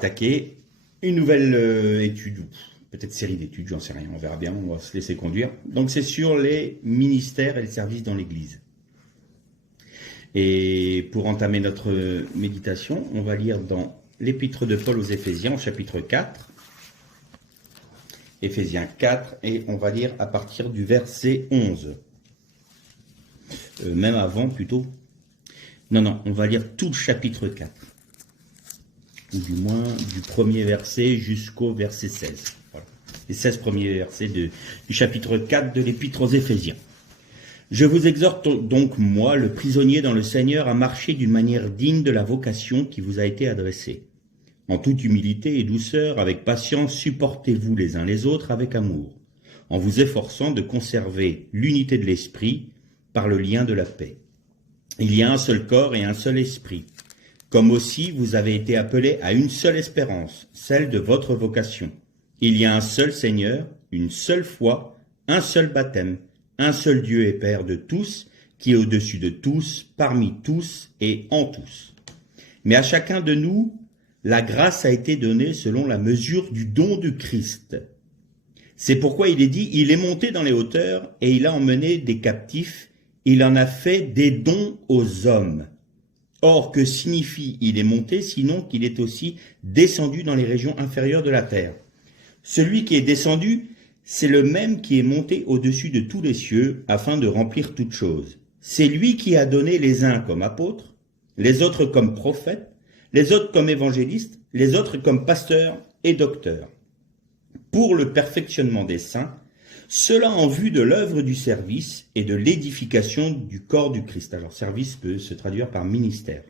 attaquer une nouvelle étude, ou peut-être série d'études, j'en sais rien, on verra bien, on va se laisser conduire. Donc c'est sur les ministères et les services dans l'Église. Et pour entamer notre méditation, on va lire dans l'épître de Paul aux Éphésiens, au chapitre 4, Éphésiens 4, et on va lire à partir du verset 11. Même avant, plutôt. Non, on va lire tout le chapitre 4. Ou du moins, du premier verset jusqu'au verset 16. Voilà. Les 16 premiers versets du chapitre 4 de l'épître aux Éphésiens. Je vous exhorte donc, moi, le prisonnier dans le Seigneur, à marcher d'une manière digne de la vocation qui vous a été adressée. En toute humilité et douceur, avec patience, supportez-vous les uns les autres avec amour, en vous efforçant de conserver l'unité de l'esprit par le lien de la paix. Il y a un seul corps et un seul esprit, comme aussi vous avez été appelés à une seule espérance, celle de votre vocation. Il y a un seul Seigneur, une seule foi, un seul baptême, un seul Dieu et Père de tous, qui est au-dessus de tous, parmi tous et en tous. Mais à chacun de nous, la grâce a été donnée selon la mesure du don du Christ. C'est pourquoi il est dit, il est monté dans les hauteurs et il a emmené des captifs, il en a fait des dons aux hommes. Or, que signifie il est monté, sinon qu'il est aussi descendu dans les régions inférieures de la terre? Celui qui est descendu, c'est le même qui est monté au-dessus de tous les cieux, afin de remplir toutes choses. C'est lui qui a donné les uns comme apôtres, les autres comme prophètes, les autres comme évangélistes, les autres comme pasteurs et docteurs, pour le perfectionnement des saints, cela en vue de l'œuvre du service et de l'édification du corps du Christ. Alors, service peut se traduire par ministère.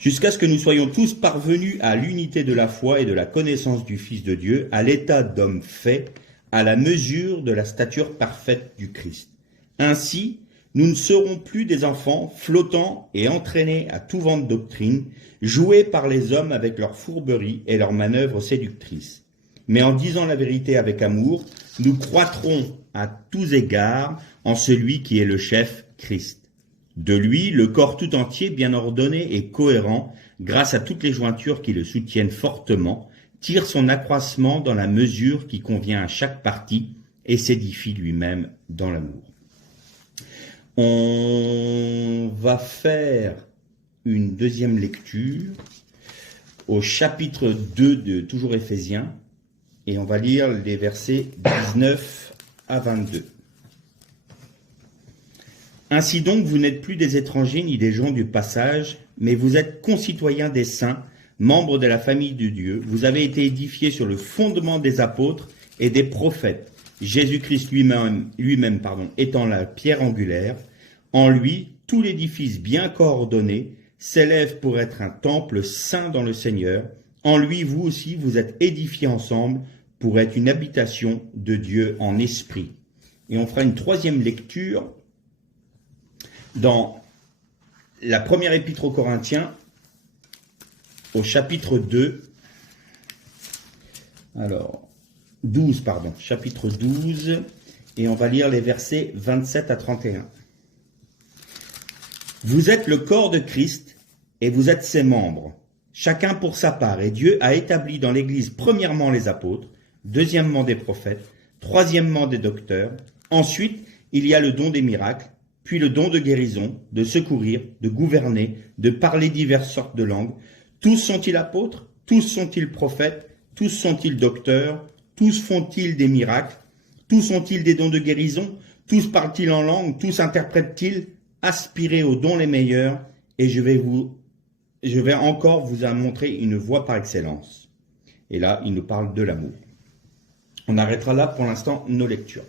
Jusqu'à ce que nous soyons tous parvenus à l'unité de la foi et de la connaissance du Fils de Dieu, à l'état d'homme fait, à la mesure de la stature parfaite du Christ. Ainsi, nous ne serons plus des enfants flottants et entraînés à tout vent de doctrine, joués par les hommes avec leurs fourberies et leurs manœuvres séductrices. Mais en disant la vérité avec amour, nous croîtrons à tous égards en celui qui est le chef, Christ. De lui, le corps tout entier, bien ordonné et cohérent, grâce à toutes les jointures qui le soutiennent fortement, tire son accroissement dans la mesure qui convient à chaque partie et s'édifie lui-même dans l'amour. On va faire une deuxième lecture au chapitre 2 de toujours Éphésiens et on va lire les versets 19 à 22. Ainsi donc, vous n'êtes plus des étrangers ni des gens du passage, mais vous êtes concitoyens des saints, membres de la famille de Dieu. Vous avez été édifiés sur le fondement des apôtres et des prophètes, Jésus-Christ lui-même étant la pierre angulaire. En lui, tout l'édifice bien coordonné s'élève pour être un temple saint dans le Seigneur. En lui, vous aussi, vous êtes édifiés ensemble pour être une habitation de Dieu en esprit. Et on fera une troisième lecture dans la première épître aux Corinthiens, au chapitre 2, chapitre 12, et on va lire les versets 27 à 31. Vous êtes le corps de Christ et vous êtes ses membres, chacun pour sa part, et Dieu a établi dans l'Église premièrement les apôtres, deuxièmement des prophètes, troisièmement des docteurs, ensuite il y a le don des miracles, puis le don de guérison, de secourir, de gouverner, de parler diverses sortes de langues. Tous sont-ils apôtres? Tous sont-ils prophètes? Tous sont-ils docteurs? Tous font-ils des miracles? Tous ont-ils des dons de guérison? Tous parlent-ils en langue? Tous interprètent-ils? Aspirez aux dons les meilleurs, et je vais encore vous en montrer une voie par excellence. Et là, il nous parle de l'amour. On arrêtera là pour l'instant nos lectures.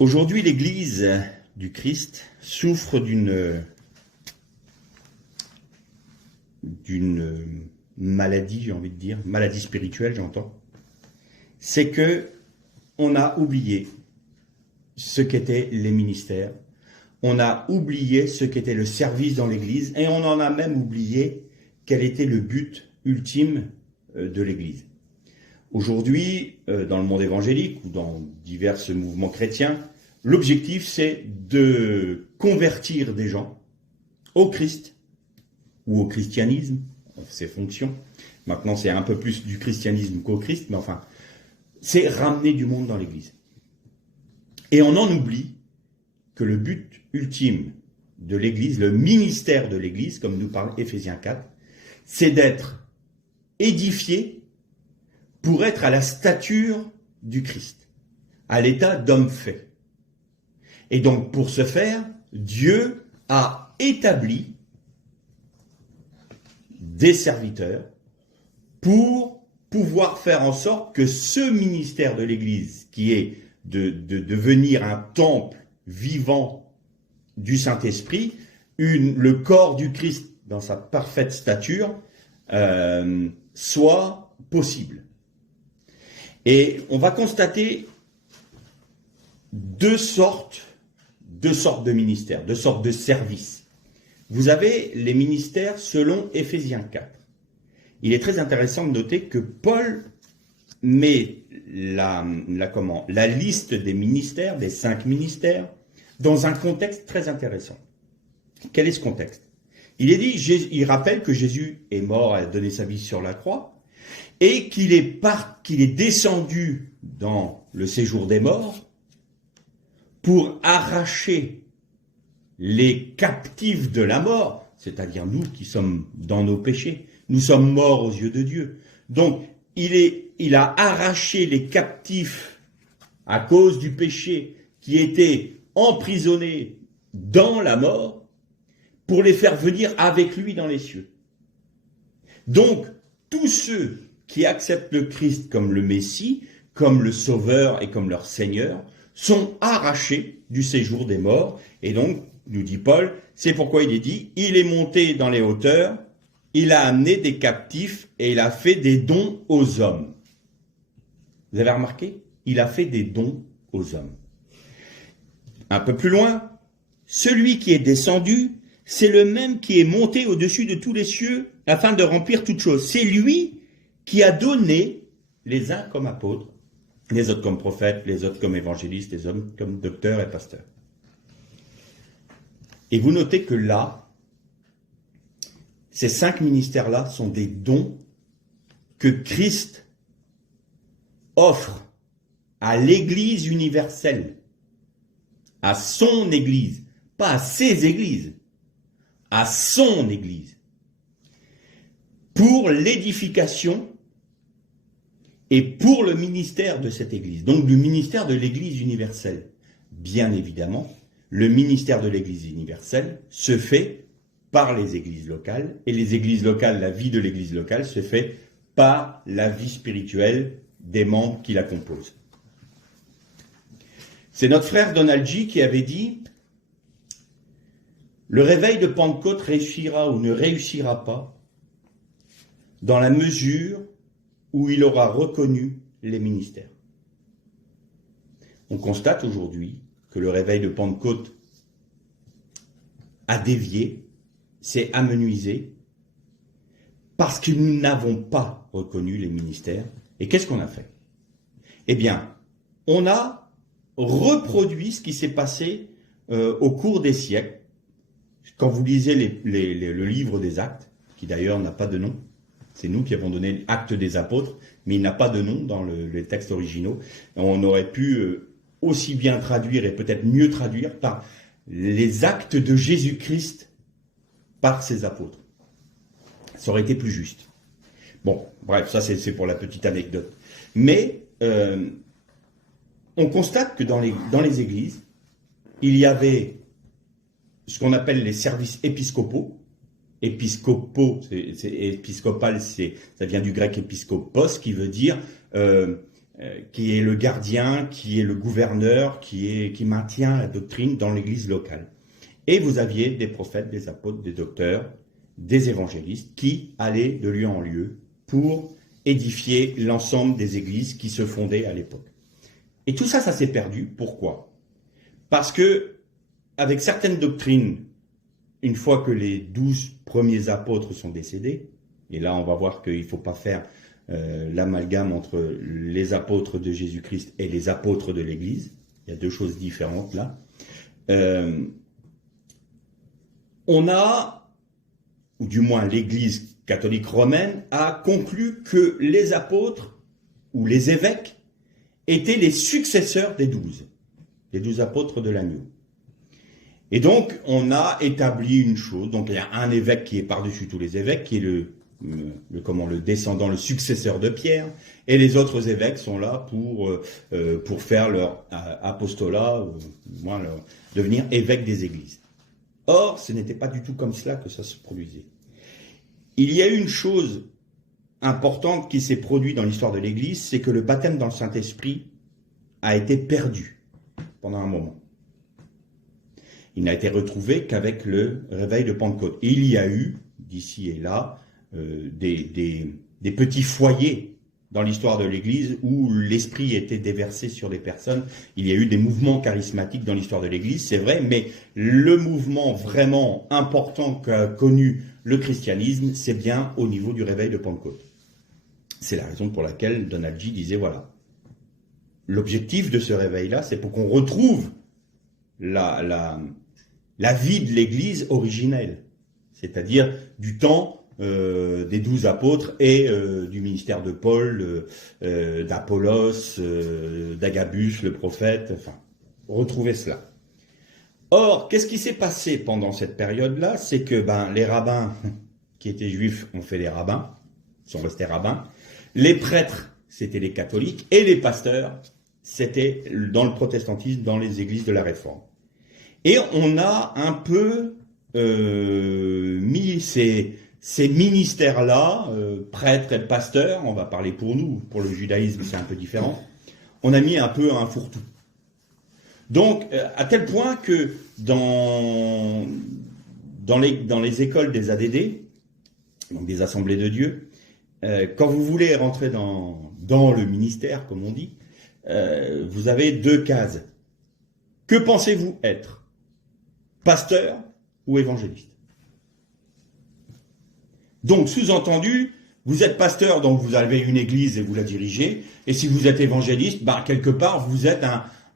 Aujourd'hui, l'Église du Christ souffre d'une maladie, j'ai envie de dire, maladie spirituelle, j'entends. C'est que on a oublié ce qu'étaient les ministères, on a oublié ce qu'était le service dans l'Église, et on en a même oublié quel était le but ultime de l'Église. Aujourd'hui, dans le monde évangélique ou dans divers mouvements chrétiens, l'objectif c'est de convertir des gens au Christ ou au christianisme ses fonctions. Maintenant, c'est un peu plus du christianisme qu'au Christ, mais enfin, c'est ramener du monde dans l'Église. Et on en oublie que le but ultime de l'Église, le ministère de l'Église, comme nous parle Éphésiens 4, c'est d'être édifié pour être à la stature du Christ, à l'état d'homme fait. Et donc, pour ce faire, Dieu a établi des serviteurs pour pouvoir faire en sorte que ce ministère de l'Église, qui est de devenir un temple vivant du Saint-Esprit, le corps du Christ dans sa parfaite stature, soit possible. Et on va constater deux sortes de ministères, deux sortes de services. Vous avez les ministères selon Éphésiens 4. Il est très intéressant de noter que Paul met la liste des ministères, des 5 ministères, dans un contexte très intéressant. Quel est ce contexte? Il rappelle que Jésus est mort, a donné sa vie sur la croix, et qu'il est descendu dans le séjour des morts pour arracher les captifs de la mort, c'est-à-dire nous qui sommes dans nos péchés. Nous sommes morts aux yeux de Dieu. Donc, il a arraché les captifs à cause du péché qui étaient emprisonnés dans la mort pour les faire venir avec lui dans les cieux. Donc, tous ceux qui acceptent le Christ comme le Messie, comme le Sauveur et comme leur Seigneur, sont arrachés du séjour des morts. Et donc, nous dit Paul, c'est pourquoi il est dit, il est monté dans les hauteurs, il a amené des captifs et il a fait des dons aux hommes. Vous avez remarqué? Il a fait des dons aux hommes. Un peu plus loin, celui qui est descendu, c'est le même qui est monté au-dessus de tous les cieux afin de remplir toutes choses. C'est lui qui a donné les uns comme apôtres, les autres comme prophètes, les autres comme évangélistes, les hommes comme docteurs et pasteurs. Et vous notez que là, ces 5 ministères-là sont des dons que Christ offre à l'Église universelle, à son Église, pas à ses églises, à son Église, pour l'édification et pour le ministère de cette Église, donc du ministère de l'Église universelle. Bien évidemment, le ministère de l'Église universelle se fait par les églises locales, et les églises locales, la vie de l'église locale se fait par la vie spirituelle des membres qui la composent. C'est notre frère Donald G. qui avait dit « Le réveil de Pentecôte réussira ou ne réussira pas dans la mesure où il aura reconnu les ministères. » On constate aujourd'hui que le réveil de Pentecôte a dévié, s'est amenuisé, parce que nous n'avons pas reconnu les ministères. Et qu'est-ce qu'on a fait? Eh bien, on a reproduit ce qui s'est passé au cours des siècles. Quand vous lisez le livre des Actes, qui d'ailleurs n'a pas de nom, c'est nous qui avons donné Actes des Apôtres, mais il n'a pas de nom dans les textes originaux. On aurait pu aussi bien traduire et peut-être mieux traduire par les actes de Jésus-Christ par ses apôtres. Ça aurait été plus juste. Bon, bref, ça c'est pour la petite anecdote. Mais on constate que dans les églises, il y avait ce qu'on appelle les services épiscopaux. Épiscopal, ça vient du grec épiscopos, qui veut dire qui est le gardien, qui est le gouverneur, qui maintient la doctrine dans l'église locale. Et vous aviez des prophètes, des apôtres, des docteurs, des évangélistes qui allaient de lieu en lieu pour édifier l'ensemble des églises qui se fondaient à l'époque. Et tout ça, ça s'est perdu. Pourquoi? Parce que, avec certaines doctrines, une fois que les 12 premiers apôtres sont décédés, et là on va voir qu'il ne faut pas faire l'amalgame entre les apôtres de Jésus-Christ et les apôtres de l'Église, il y a deux choses différentes là, on a, ou du moins l'Église catholique romaine a conclu que les apôtres ou les évêques étaient les successeurs des 12 apôtres de l'agneau. Et donc, on a établi une chose. Donc, il y a un évêque qui est par-dessus tous les évêques, qui est le descendant, le successeur de Pierre, et les autres évêques sont là pour faire leur apostolat, devenir évêques des églises. Or, ce n'était pas du tout comme cela que ça se produisait. Il y a une chose importante qui s'est produite dans l'histoire de l'Église, c'est que le baptême dans le Saint-Esprit a été perdu pendant un moment. Il n'a été retrouvé qu'avec le réveil de Pentecôte. Et il y a eu, d'ici et là, des petits foyers dans l'histoire de l'Église où l'Esprit était déversé sur des personnes. Il y a eu des mouvements charismatiques dans l'histoire de l'Église, c'est vrai, mais le mouvement vraiment important qu'a connu le christianisme, c'est bien au niveau du réveil de Pentecôte. C'est la raison pour laquelle Donald G. disait, voilà, l'objectif de ce réveil-là, c'est pour qu'on retrouve la vie de l'Église originelle, c'est-à-dire du temps des 12 apôtres et du ministère de Paul, d'Apollos, d'Agabus, le prophète, enfin, retrouver cela. Or, qu'est-ce qui s'est passé pendant cette période-là? C'est que les rabbins qui étaient juifs ont fait les rabbins, sont restés rabbins, les prêtres, c'était les catholiques, et les pasteurs, c'était dans le protestantisme, dans les églises de la Réforme. Et on a un peu mis ces ministères-là, prêtres et pasteurs, on va parler pour nous, pour le judaïsme c'est un peu différent, on a mis un peu un fourre-tout. Donc, à tel point que dans les écoles des ADD, donc des Assemblées de Dieu, quand vous voulez rentrer dans le ministère, comme on dit, vous avez 2 cases. Que pensez-vous être? Pasteur ou évangéliste? Donc, sous-entendu, vous êtes pasteur, donc vous avez une église et vous la dirigez, et si vous êtes évangéliste, quelque part, vous êtes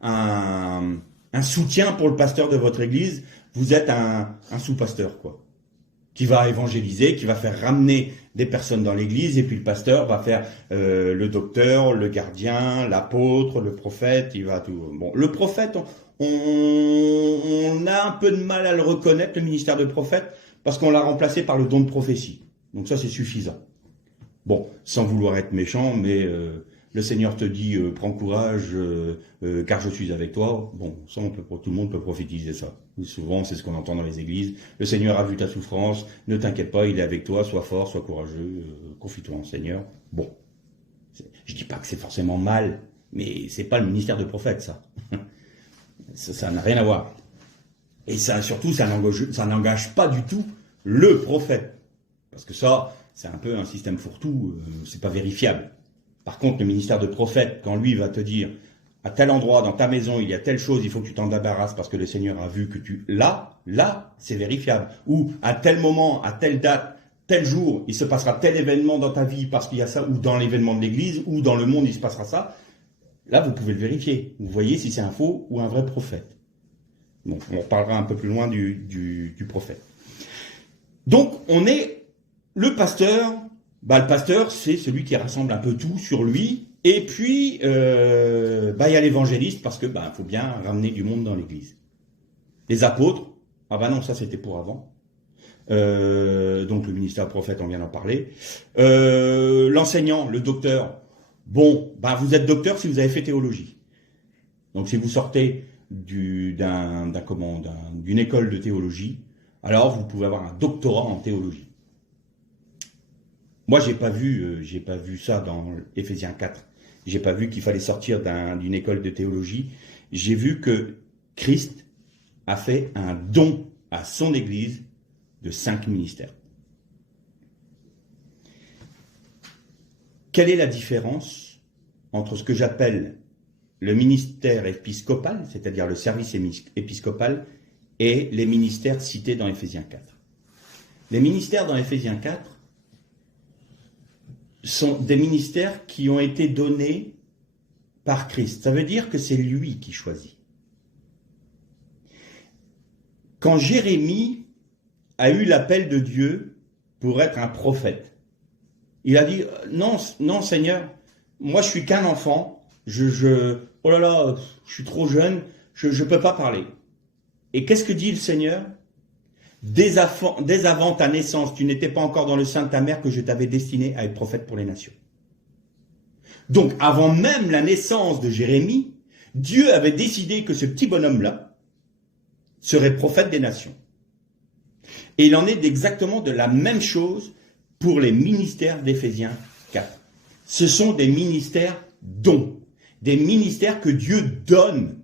un soutien pour le pasteur de votre église, vous êtes un sous-pasteur, quoi, qui va évangéliser, qui va faire ramener des personnes dans l'église, et puis le pasteur va faire le docteur, le gardien, l'apôtre, le prophète, il va tout. Bon, le prophète, on a un peu de mal à le reconnaître, le ministère de prophète, parce qu'on l'a remplacé par le don de prophétie. Donc ça, c'est suffisant. Bon, sans vouloir être méchant, mais le Seigneur te dit « Prends courage, car je suis avec toi ». Bon, ça, tout le monde peut prophétiser ça. Souvent, c'est ce qu'on entend dans les églises. Le Seigneur a vu ta souffrance, ne t'inquiète pas, il est avec toi, sois fort, sois courageux, confie-toi en Seigneur. Bon, je dis pas que c'est forcément mal, mais c'est pas le ministère de prophète, ça. Ça n'a rien à voir. Et ça, surtout, ça n'engage pas du tout le prophète. Parce que ça, c'est un peu un système fourre-tout, c'est pas vérifiable. Par contre, le ministère de prophète, quand lui va te dire, à tel endroit, dans ta maison, il y a telle chose, il faut que tu t'en débarrasses parce que le Seigneur a vu que tu... Là, c'est vérifiable. Ou, à tel moment, à telle date, tel jour, il se passera tel événement dans ta vie parce qu'il y a ça, ou dans l'événement de l'église, ou dans le monde, il se passera ça. Là, vous pouvez le vérifier. Vous voyez si c'est un faux ou un vrai prophète. Bon, on reparlera un peu plus loin du prophète. Donc, on est le pasteur. Le pasteur, c'est celui qui rassemble un peu tout sur lui. Et puis, il y a l'évangéliste parce que faut bien ramener du monde dans l'église. Les apôtres, non, ça c'était pour avant. Donc le ministère prophète, on vient d'en parler. L'enseignant, le docteur. Bon, vous êtes docteur si vous avez fait théologie. Donc si vous sortez d'une école de théologie, alors vous pouvez avoir un doctorat en théologie. Moi, j'ai pas vu ça dans Éphésiens 4. J'ai pas vu qu'il fallait sortir d'une école de théologie. J'ai vu que Christ a fait un don à son Église de 5 ministères. Quelle est la différence entre ce que j'appelle le ministère épiscopal, c'est-à-dire le service épiscopal, et les ministères cités dans Éphésiens 4? Les ministères dans Éphésiens 4 sont des ministères qui ont été donnés par Christ. Ça veut dire que c'est lui qui choisit. Quand Jérémie a eu l'appel de Dieu pour être un prophète. Il a dit, non, non Seigneur, moi je suis qu'un enfant, oh là là, je suis trop jeune, je ne peux pas parler. Et qu'est-ce que dit le Seigneur? Dès avant ta naissance, tu n'étais pas encore dans le sein de ta mère que je t'avais destiné à être prophète pour les nations. Donc, avant même la naissance de Jérémie, Dieu avait décidé que ce petit bonhomme-là serait prophète des nations. Et il en est exactement de la même chose pour les ministères d'Éphésiens 4. Ce sont des ministères dons, des ministères que Dieu donne,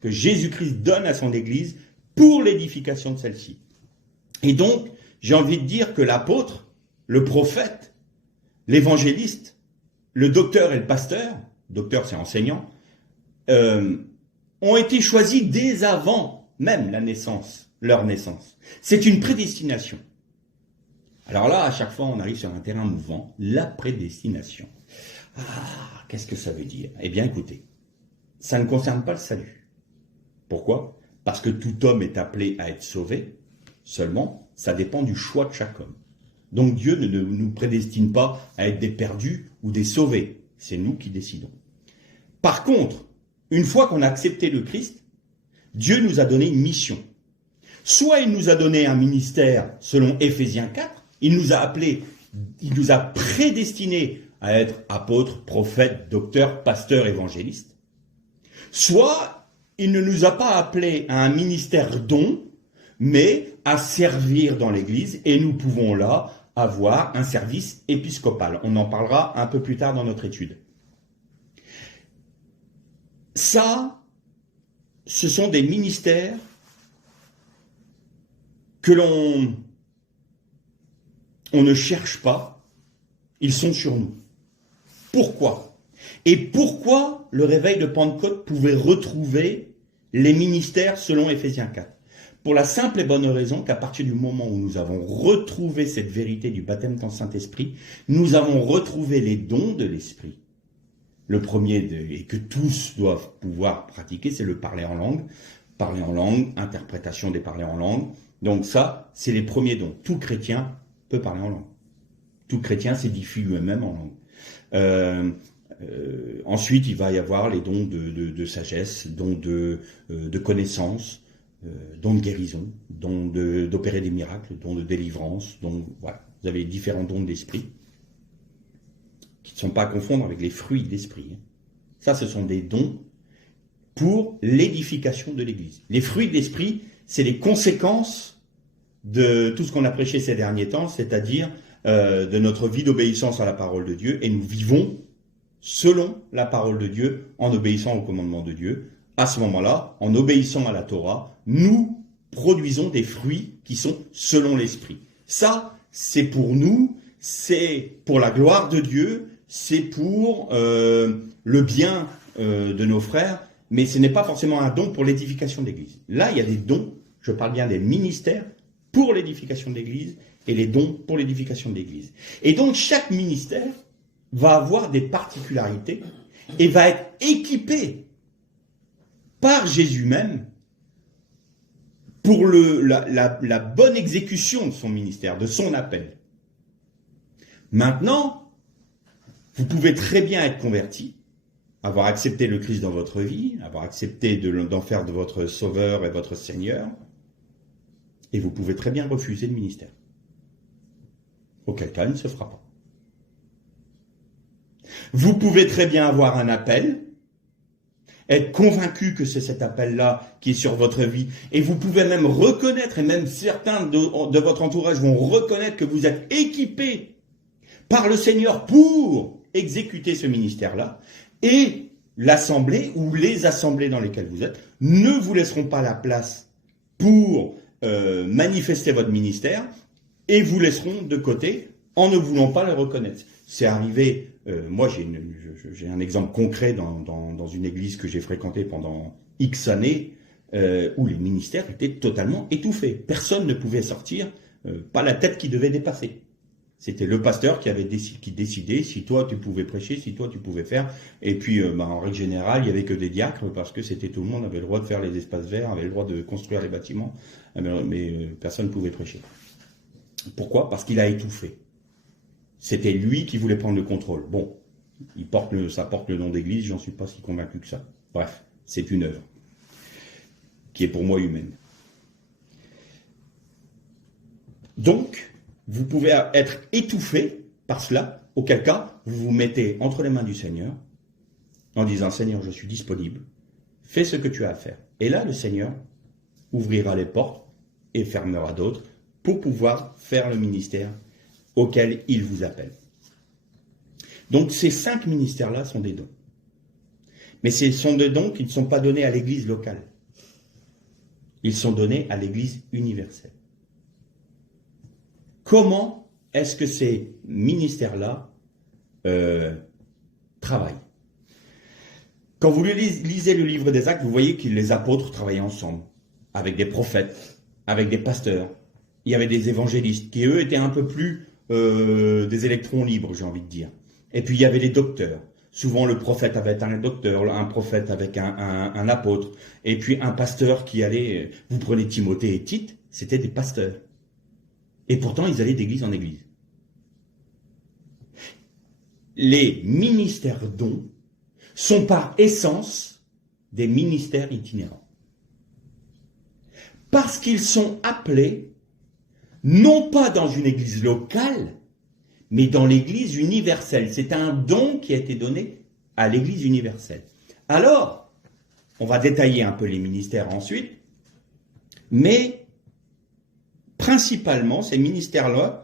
que Jésus-Christ donne à son Église pour l'édification de celle-ci. Et donc, j'ai envie de dire que l'apôtre, le prophète, l'évangéliste, le docteur et le pasteur, docteur c'est enseignant, ont été choisis dès avant même la naissance, leur naissance. C'est une prédestination. Alors là, à chaque fois, on arrive sur un terrain mouvant, la prédestination. Ah, qu'est-ce que ça veut dire? Eh bien, écoutez, ça ne concerne pas le salut. Pourquoi? Parce que tout homme est appelé à être sauvé, seulement, ça dépend du choix de chaque homme. Donc Dieu ne nous prédestine pas à être des perdus ou des sauvés. C'est nous qui décidons. Par contre, une fois qu'on a accepté le Christ, Dieu nous a donné une mission. Soit il nous a donné un ministère selon Éphésiens 4, il nous a appelés, il nous a prédestinés à être apôtres, prophètes, docteurs, pasteurs, évangélistes. Soit il ne nous a pas appelés à un ministère don, mais à servir dans l'Église, et nous pouvons là avoir un service épiscopal. On en parlera un peu plus tard dans notre étude. Ça, ce sont des ministères que on ne cherche pas, ils sont sur nous. Pourquoi? Et pourquoi le réveil de Pentecôte pouvait retrouver les ministères selon Éphésiens 4? Pour la simple et bonne raison qu'à partir du moment où nous avons retrouvé cette vérité du baptême dans le Saint-Esprit, nous avons retrouvé les dons de l'Esprit. Le premier, et que tous doivent pouvoir pratiquer, c'est le parler en langue, interprétation des parlers en langue. Donc ça, c'est les premiers dons. Tout chrétien peut parler en langue. Tout chrétien s'édifie lui-même en langue. Ensuite, il va y avoir les dons de sagesse, dons de connaissance, dons de guérison, dons d'opérer des miracles, dons de délivrance. Voilà. Vous avez différents dons de l'esprit qui ne sont pas à confondre avec les fruits de l'esprit. Ça, ce sont des dons pour l'édification de l'Église. Les fruits de l'esprit, c'est les conséquences de tout ce qu'on a prêché ces derniers temps, c'est-à-dire de notre vie d'obéissance à la parole de Dieu, et nous vivons selon la parole de Dieu, en obéissant au commandement de Dieu. À ce moment-là, en obéissant à la Torah, nous produisons des fruits qui sont selon l'Esprit. Ça, c'est pour nous, c'est pour la gloire de Dieu, c'est pour le bien de nos frères, mais ce n'est pas forcément un don pour l'édification de l'Église. Là, il y a des dons, je parle bien des ministères, pour l'édification de l'Église, et les dons pour l'édification de l'Église. Et donc, chaque ministère va avoir des particularités et va être équipé par Jésus même pour la bonne exécution de son ministère, de son appel. Maintenant, vous pouvez très bien être converti, avoir accepté le Christ dans votre vie, avoir accepté d'en faire de votre sauveur et votre Seigneur, et vous pouvez très bien refuser le ministère. Auquel cas, il ne se fera pas. Vous pouvez très bien avoir un appel, être convaincu que c'est cet appel-là qui est sur votre vie, et vous pouvez même reconnaître, et même certains de votre entourage vont reconnaître que vous êtes équipé par le Seigneur pour exécuter ce ministère-là, et l'assemblée ou les assemblées dans lesquelles vous êtes ne vous laisseront pas la place pour manifester votre ministère, et vous laisseront de côté en ne voulant pas le reconnaître. C'est arrivé, moi j'ai un exemple concret dans une église que j'ai fréquentée pendant X années, où les ministères étaient totalement étouffés. Personne ne pouvait sortir, pas la tête qui devait dépasser. C'était le pasteur qui décidait si toi tu pouvais prêcher, si toi tu pouvais faire. Et puis en règle générale, il n'y avait que des diacres parce que c'était tout le monde avait le droit de faire les espaces verts, avait le droit de construire les bâtiments, mais personne ne pouvait prêcher. Pourquoi? Parce qu'il a étouffé. C'était lui qui voulait prendre le contrôle. Bon, ça porte le nom d'église, j'en suis pas si convaincu que ça. Bref, c'est une œuvre qui est pour moi humaine. Donc, vous pouvez être étouffé par cela, auquel cas, vous vous mettez entre les mains du Seigneur, en disant, Seigneur, je suis disponible, fais ce que tu as à faire. Et là, le Seigneur ouvrira les portes et fermera d'autres pour pouvoir faire le ministère auquel il vous appelle. Donc, ces 5 ministères-là sont des dons. Mais ce sont des dons qui ne sont pas donnés à l'Église locale. Ils sont donnés à l'Église universelle. Comment est-ce que ces ministères-là travaillent? Quand vous lisez le livre des Actes, vous voyez que les apôtres travaillaient ensemble, avec des prophètes, avec des pasteurs. Il y avait des évangélistes qui, eux, étaient un peu plus des électrons libres, j'ai envie de dire. Et puis, il y avait les docteurs. Souvent, le prophète avait un docteur, un prophète avec un apôtre. Et puis, un pasteur qui allait... Vous prenez Timothée et Tite, c'était des pasteurs. Et pourtant, ils allaient d'église en église. Les ministères dons sont par essence des ministères itinérants. Parce qu'ils sont appelés, non pas dans une église locale, mais dans l'église universelle. C'est un don qui a été donné à l'église universelle. Alors, on va détailler un peu les ministères ensuite, mais principalement, ces ministères-là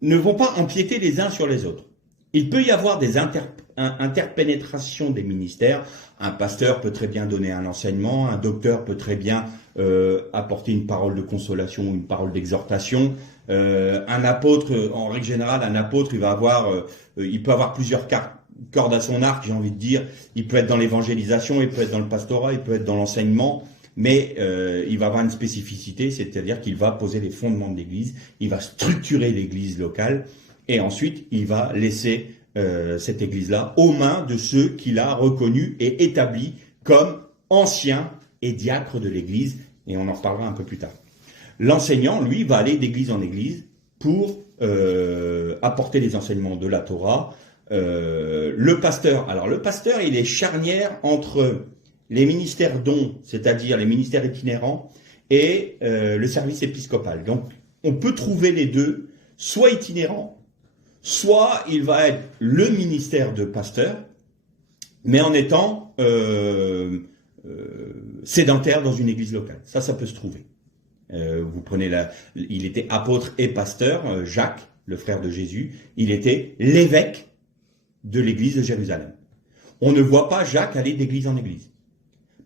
ne vont pas empiéter les uns sur les autres. Il peut y avoir des interpénétrations des ministères. Un pasteur peut très bien donner un enseignement, un docteur peut très bien apporter une parole de consolation, une parole d'exhortation. Un apôtre, en règle générale, un apôtre, il peut avoir plusieurs cordes à son arc, j'ai envie de dire. Il peut être dans l'évangélisation, il peut être dans le pastorat, il peut être dans l'enseignement. Mais il va avoir une spécificité, c'est-à-dire qu'il va poser les fondements de l'Église, il va structurer l'Église locale, et ensuite il va laisser cette Église-là aux mains de ceux qu'il a reconnus et établis comme anciens et diacres de l'Église, et on en reparlera un peu plus tard. L'enseignant, lui, va aller d'église en église pour apporter les enseignements de la Torah. Le pasteur, il est charnière entre les ministères dons, c'est-à-dire les ministères itinérants, et le service épiscopal. Donc, on peut trouver les deux, soit itinérant, soit il va être le ministère de pasteur, mais en étant sédentaire dans une église locale. Ça peut se trouver. Vous prenez il était apôtre et pasteur, Jacques, le frère de Jésus, il était l'évêque de l'église de Jérusalem. On ne voit pas Jacques aller d'église en église.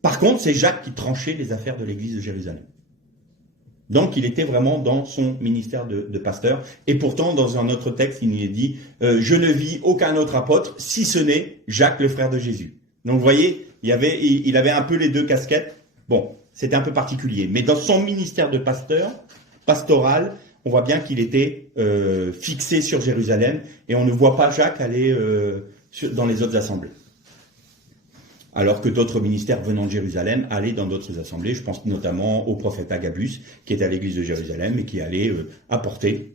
Par contre, c'est Jacques qui tranchait les affaires de l'église de Jérusalem. Donc, il était vraiment dans son ministère de pasteur. Et pourtant, dans un autre texte, il y est dit « Je ne vis aucun autre apôtre, si ce n'est Jacques, le frère de Jésus. » Donc, vous voyez, il avait un peu les deux casquettes. Bon, c'était un peu particulier. Mais dans son ministère de pastoral, on voit bien qu'il était fixé sur Jérusalem. Et on ne voit pas Jacques aller dans les autres assemblées. Alors que d'autres ministères venant de Jérusalem allaient dans d'autres assemblées. Je pense notamment au prophète Agabus, qui était à l'église de Jérusalem et qui allait apporter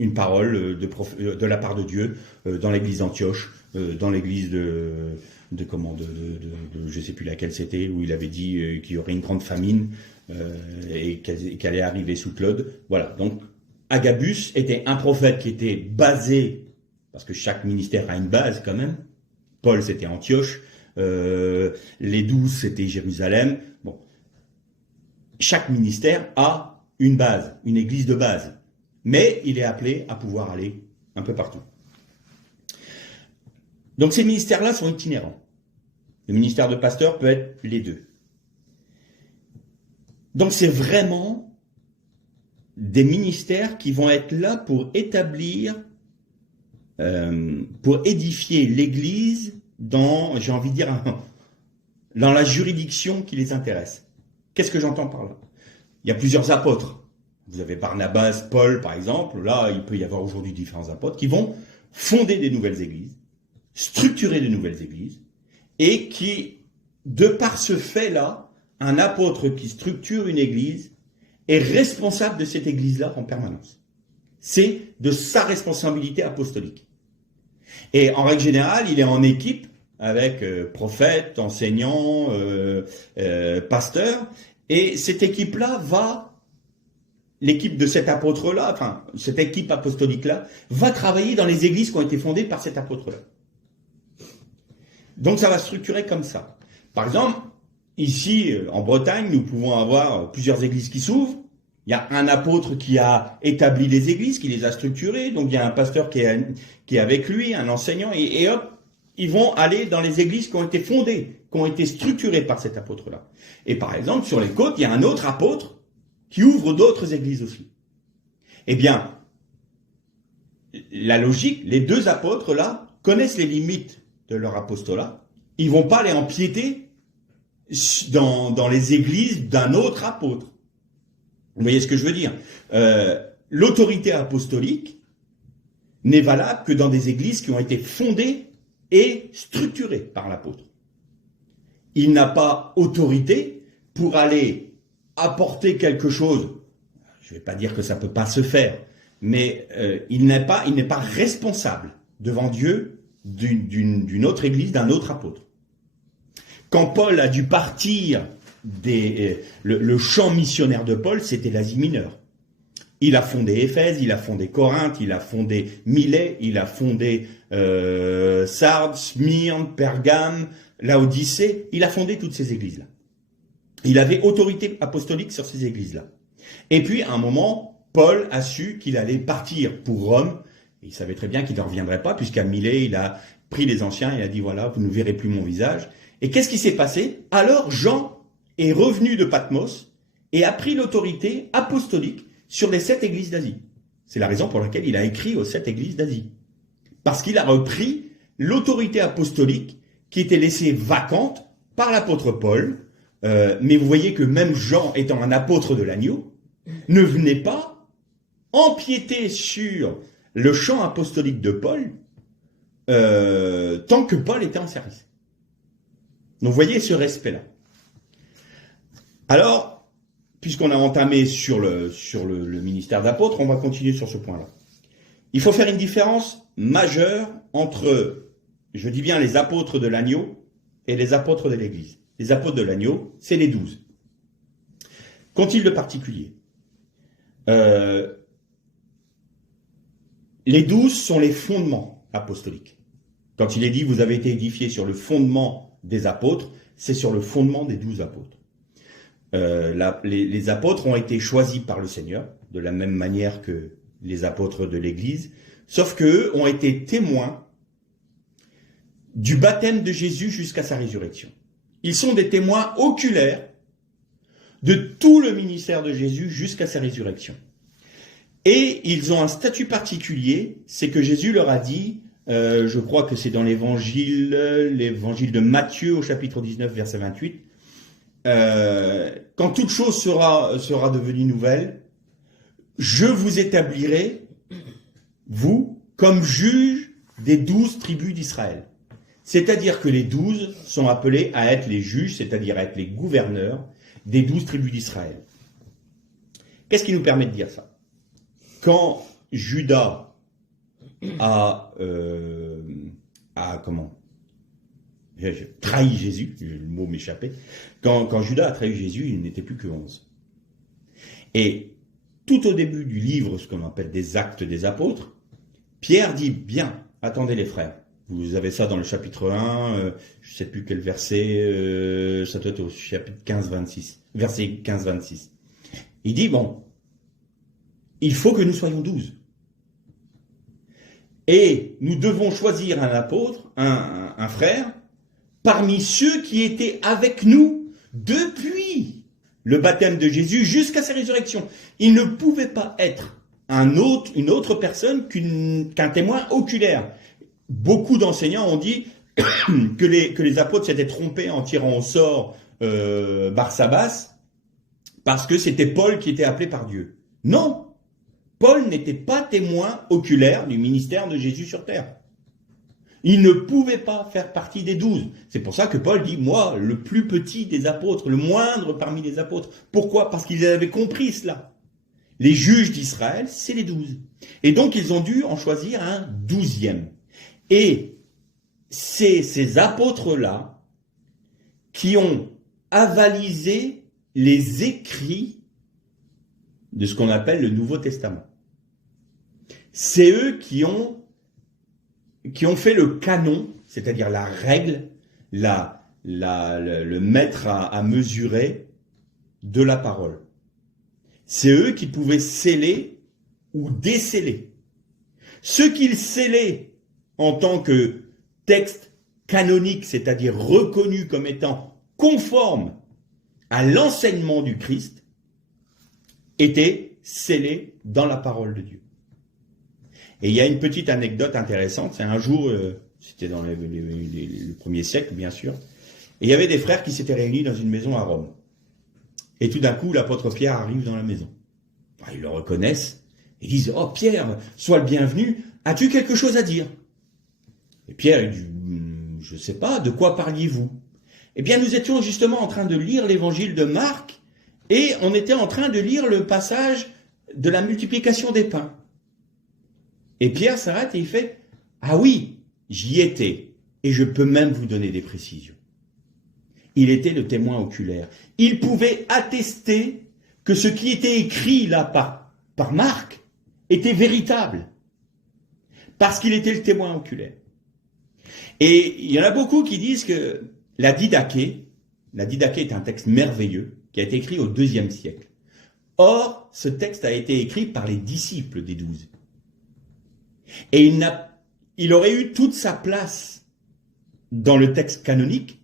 une parole de la part de Dieu dans l'église d'Antioche, dans l'église de je ne sais plus laquelle c'était, où il avait dit qu'il y aurait une grande famine et qu'elle allait arriver sous Claude. Voilà, donc Agabus était un prophète qui était basé, parce que chaque ministère a une base quand même. Paul, c'était Antioche. Les 12, c'était Jérusalem. Bon. Chaque ministère a une base, une église de base. Mais il est appelé à pouvoir aller un peu partout. Donc ces ministères-là sont itinérants. Le ministère de pasteur peut être les deux. Donc c'est vraiment des ministères qui vont être là pour établir, pour édifier l'Église dans, j'ai envie de dire, dans la juridiction qui les intéresse. Qu'est-ce que j'entends par là? Il y a plusieurs apôtres. Vous avez Barnabas, Paul, par exemple. Là, il peut y avoir aujourd'hui différents apôtres qui vont fonder des nouvelles églises, structurer de nouvelles églises, et qui, de par ce fait-là, un apôtre qui structure une église est responsable de cette église-là en permanence. c'est de sa responsabilité apostolique. Et en règle générale, il est en équipe avec prophètes, enseignants, pasteurs, et cette équipe-là l'équipe de cet apôtre-là, enfin, cette équipe apostolique-là, va travailler dans les églises qui ont été fondées par cet apôtre-là. Donc ça va se structurer comme ça. Par exemple, ici, en Bretagne, nous pouvons avoir plusieurs églises qui s'ouvrent. Il y a un apôtre qui a établi les églises, qui les a structurées. Donc il y a un pasteur qui est avec lui, un enseignant, et hop, ils vont aller dans les églises qui ont été fondées, qui ont été structurées par cet apôtre-là. Et par exemple, sur les côtes, il y a un autre apôtre qui ouvre d'autres églises aussi. Eh bien, la logique, les deux apôtres-là connaissent les limites de leur apostolat. Ils vont pas aller empiéter dans les églises d'un autre apôtre. Vous voyez ce que je veux dire? L'autorité apostolique n'est valable que dans des églises qui ont été fondées et structurées par l'apôtre. Il n'a pas autorité pour aller apporter quelque chose. Je ne vais pas dire que ça ne peut pas se faire, mais il n'est pas responsable devant Dieu d'une autre église, d'un autre apôtre. Quand Paul a dû partir, le champ missionnaire de Paul, c'était l'Asie mineure. Il a fondé Éphèse, il a fondé Corinthe, il a fondé Milet, il a fondé Sardes, Smyrne, Pergame, Laodicée. Il a fondé toutes ces églises-là. Il avait autorité apostolique sur ces églises-là. Et puis, à un moment, Paul a su qu'il allait partir pour Rome. Et il savait très bien qu'il ne reviendrait pas, puisqu'à Milet, il a pris les anciens, il a dit, voilà, vous ne verrez plus mon visage. Et qu'est-ce qui s'est passé? Alors, Jean est revenu de Patmos et a pris l'autorité apostolique sur les 7 églises d'Asie. C'est la raison pour laquelle il a écrit aux 7 églises d'Asie. Parce qu'il a repris l'autorité apostolique qui était laissée vacante par l'apôtre Paul. Mais vous voyez que même Jean, étant un apôtre de l'agneau, ne venait pas empiéter sur le champ apostolique de Paul tant que Paul était en service. Donc vous voyez ce respect-là. Alors, puisqu'on a entamé sur le ministère d'apôtre, on va continuer sur ce point-là. Il faut faire une différence majeure entre, je dis bien, les apôtres de l'agneau et les apôtres de l'Église. Les apôtres de l'agneau, c'est les 12. Qu'ont-ils de particulier? Les 12 sont les fondements apostoliques. Quand il est dit, vous avez été édifiés sur le fondement des apôtres, c'est sur le fondement des 12 apôtres. Les apôtres ont été choisis par le Seigneur, de la même manière que les apôtres de l'Église, sauf qu'eux ont été témoins du baptême de Jésus jusqu'à sa résurrection. Ils sont des témoins oculaires de tout le ministère de Jésus jusqu'à sa résurrection. Et ils ont un statut particulier, c'est que Jésus leur a dit, je crois que c'est dans l'évangile de Matthieu au chapitre 19, verset 28, quand toute chose sera devenue nouvelle, je vous établirai, vous, comme juge des 12 tribus d'Israël. C'est-à-dire que les 12 sont appelés à être les juges, c'est-à-dire à être les gouverneurs des 12 tribus d'Israël. Qu'est-ce qui nous permet de dire ça? Quand Judas a trahi Jésus, le mot m'échappait, quand Judas a trahi Jésus, il n'était plus que 11. Et tout au début du livre, ce qu'on appelle des Actes des Apôtres, Pierre dit, bien, attendez les frères, vous avez ça dans le chapitre 1, je ne sais plus quel verset, ça doit être au chapitre 15-26, verset 15-26. Il dit, bon, il faut que nous soyons 12. Et nous devons choisir un apôtre, un frère, parmi ceux qui étaient avec nous depuis le baptême de Jésus jusqu'à sa résurrection. Il ne pouvait pas être une autre personne qu'un témoin oculaire. Beaucoup d'enseignants ont dit que les apôtres s'étaient trompés en tirant au sort Barsabas parce que c'était Paul qui était appelé par Dieu. Non, Paul n'était pas témoin oculaire du ministère de Jésus sur terre. Il ne pouvait pas faire partie des 12. C'est pour ça que Paul dit, moi, le plus petit des apôtres, le moindre parmi les apôtres. Pourquoi? Parce qu'ils avaient compris cela. Les juges d'Israël, c'est les 12. Et donc, ils ont dû en choisir un 12e. Et c'est ces apôtres-là qui ont avalisé les écrits de ce qu'on appelle le Nouveau Testament. C'est eux qui ont fait le canon, c'est-à-dire la règle, le mètre à mesurer de la parole. C'est eux qui pouvaient sceller ou déceler. Ce qu'ils scellaient en tant que texte canonique, c'est-à-dire reconnu comme étant conforme à l'enseignement du Christ, était scellé dans la parole de Dieu. Et il y a une petite anecdote intéressante, c'est un jour, c'était dans le premier siècle bien sûr, et il y avait des frères qui s'étaient réunis dans une maison à Rome. Et tout d'un coup, l'apôtre Pierre arrive dans la maison. Ils le reconnaissent, ils disent « Oh Pierre, sois le bienvenu, as-tu quelque chose à dire ?» Et Pierre, il dit « Je ne sais pas, de quoi parliez-vous » Eh bien, nous étions justement en train de lire l'évangile de Marc, et on était en train de lire le passage de la multiplication des pains. Et Pierre s'arrête et il fait « Ah oui, j'y étais, et je peux même vous donner des précisions. » Il était le témoin oculaire. Il pouvait attester que ce qui était écrit là par Marc était véritable, parce qu'il était le témoin oculaire. Et il y en a beaucoup qui disent que la Didaché est un texte merveilleux qui a été écrit au IIe siècle. Or, ce texte a été écrit par les disciples des 12. Et il aurait eu toute sa place dans le texte canonique,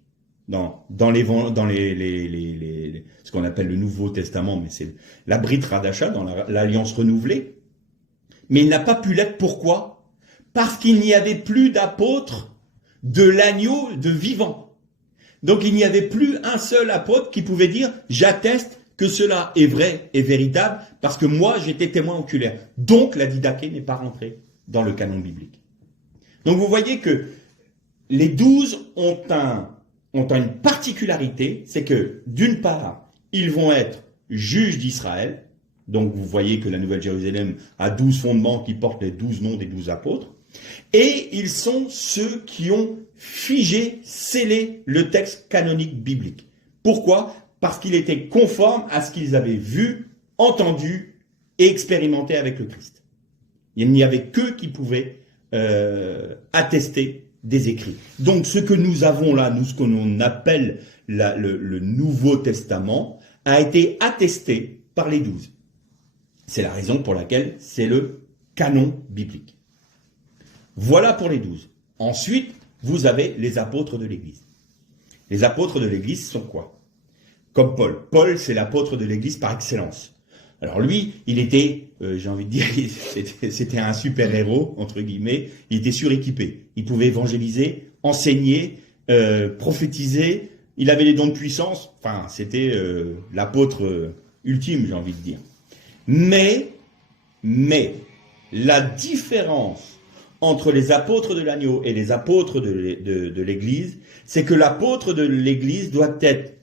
dans ce qu'on appelle le Nouveau Testament, mais c'est la Brit Hadasha, dans l'Alliance renouvelée. Mais il n'a pas pu l'être. Pourquoi ? Parce qu'il n'y avait plus d'apôtre de l'agneau de vivant. Donc il n'y avait plus un seul apôtre qui pouvait dire « J'atteste que cela est vrai et véritable, parce que moi j'étais témoin oculaire. » Donc la Didaché n'est pas rentrée dans le canon biblique. Donc vous voyez que les 12 ont une particularité, c'est que d'une part, ils vont être juges d'Israël, donc vous voyez que la Nouvelle Jérusalem a 12 fondements qui portent les 12 noms des 12 apôtres, et ils sont ceux qui ont figé, scellé le texte canonique biblique. Pourquoi ? Parce qu'il était conforme à ce qu'ils avaient vu, entendu et expérimenté avec le Christ. Il n'y avait qu'eux qui pouvaient attester des écrits. Donc ce que nous avons là, ce que l'on appelle le Nouveau Testament, a été attesté par les 12. C'est la raison pour laquelle c'est le canon biblique. Voilà pour les 12. Ensuite, vous avez les apôtres de l'Église. Les apôtres de l'Église sont quoi ? Comme Paul. Paul, c'est l'apôtre de l'Église par excellence. Alors lui, il était, j'ai envie de dire, c'était un super-héros, entre guillemets, il était suréquipé. Il pouvait évangéliser, enseigner, prophétiser, il avait les dons de puissance, enfin, c'était l'apôtre ultime, j'ai envie de dire. Mais, la différence entre les apôtres de l'agneau et les apôtres de l'Église, c'est que l'apôtre de l'Église doit être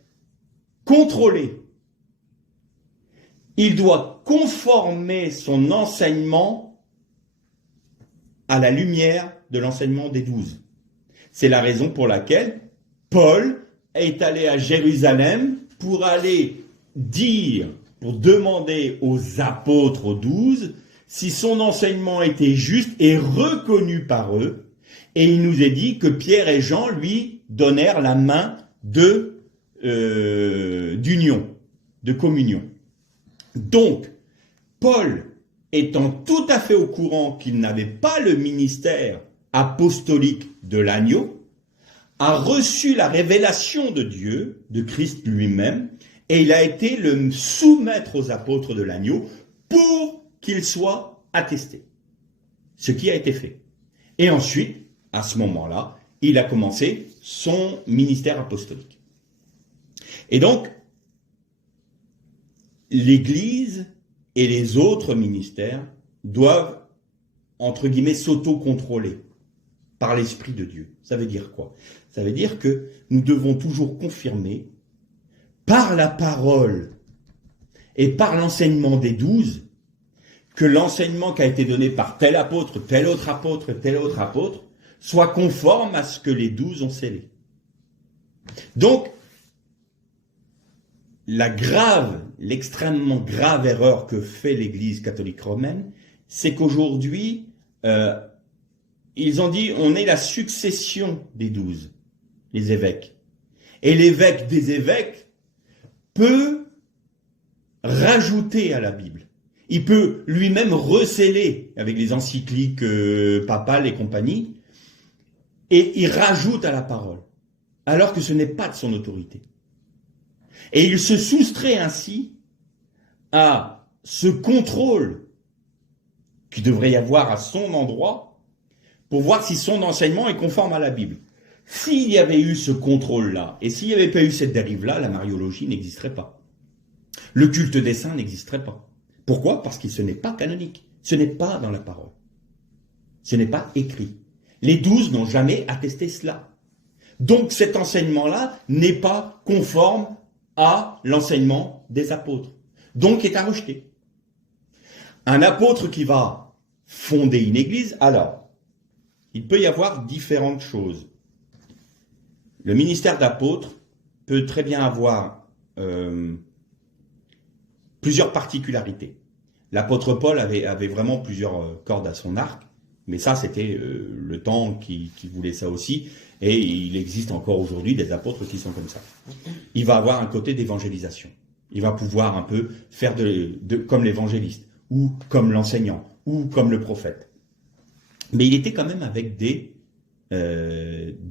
contrôlé. Il doit conformer son enseignement à la lumière de l'enseignement des 12. C'est la raison pour laquelle Paul est allé à Jérusalem pour aller pour demander aux apôtres, aux 12, si son enseignement était juste et reconnu par eux. Et il nous est dit que Pierre et Jean lui donnèrent la main d'union, de communion. Donc, Paul, étant tout à fait au courant qu'il n'avait pas le ministère apostolique de l'agneau, a reçu la révélation de Dieu, de Christ lui-même, et il a été le soumettre aux apôtres de l'agneau pour qu'il soit attesté. Ce qui a été fait. Et ensuite, à ce moment-là, il a commencé son ministère apostolique. Et donc, l'Église et les autres ministères doivent, entre guillemets, s'auto-contrôler par l'Esprit de Dieu. Ça veut dire quoi ? Ça veut dire que nous devons toujours confirmer par la parole et par l'enseignement des 12 que l'enseignement qui a été donné par tel apôtre, tel autre apôtre, tel autre apôtre, soit conforme à ce que les 12 ont scellé. Donc, l'extrêmement grave erreur que fait l'Église catholique romaine, c'est qu'aujourd'hui, ils ont dit, on est la succession des 12, les évêques. Et l'évêque des évêques peut rajouter à la Bible. Il peut lui-même recéler avec les encycliques papales et compagnie, et il rajoute à la parole, alors que ce n'est pas de son autorité. Et il se soustrait ainsi à ce contrôle qu'il devrait y avoir à son endroit pour voir si son enseignement est conforme à la Bible. S'il y avait eu ce contrôle-là, et s'il n'y avait pas eu cette dérive-là, la mariologie n'existerait pas. Le culte des saints n'existerait pas. Pourquoi? Parce que ce n'est pas canonique. Ce n'est pas dans la parole. Ce n'est pas écrit. Les 12 n'ont jamais attesté cela. Donc cet enseignement-là n'est pas conforme à l'enseignement des apôtres. Donc est à rejeter. Un apôtre qui va fonder une église, alors, il peut y avoir différentes choses. Le ministère d'apôtre peut très bien avoir plusieurs particularités. L'apôtre Paul avait vraiment plusieurs cordes à son arc, mais ça c'était le temps qui voulait ça aussi, et il existe encore aujourd'hui des apôtres qui sont comme ça. Il va avoir un côté d'évangélisation. Il va pouvoir un peu faire comme l'évangéliste, ou comme l'enseignant, ou comme le prophète. Mais il était quand même avec des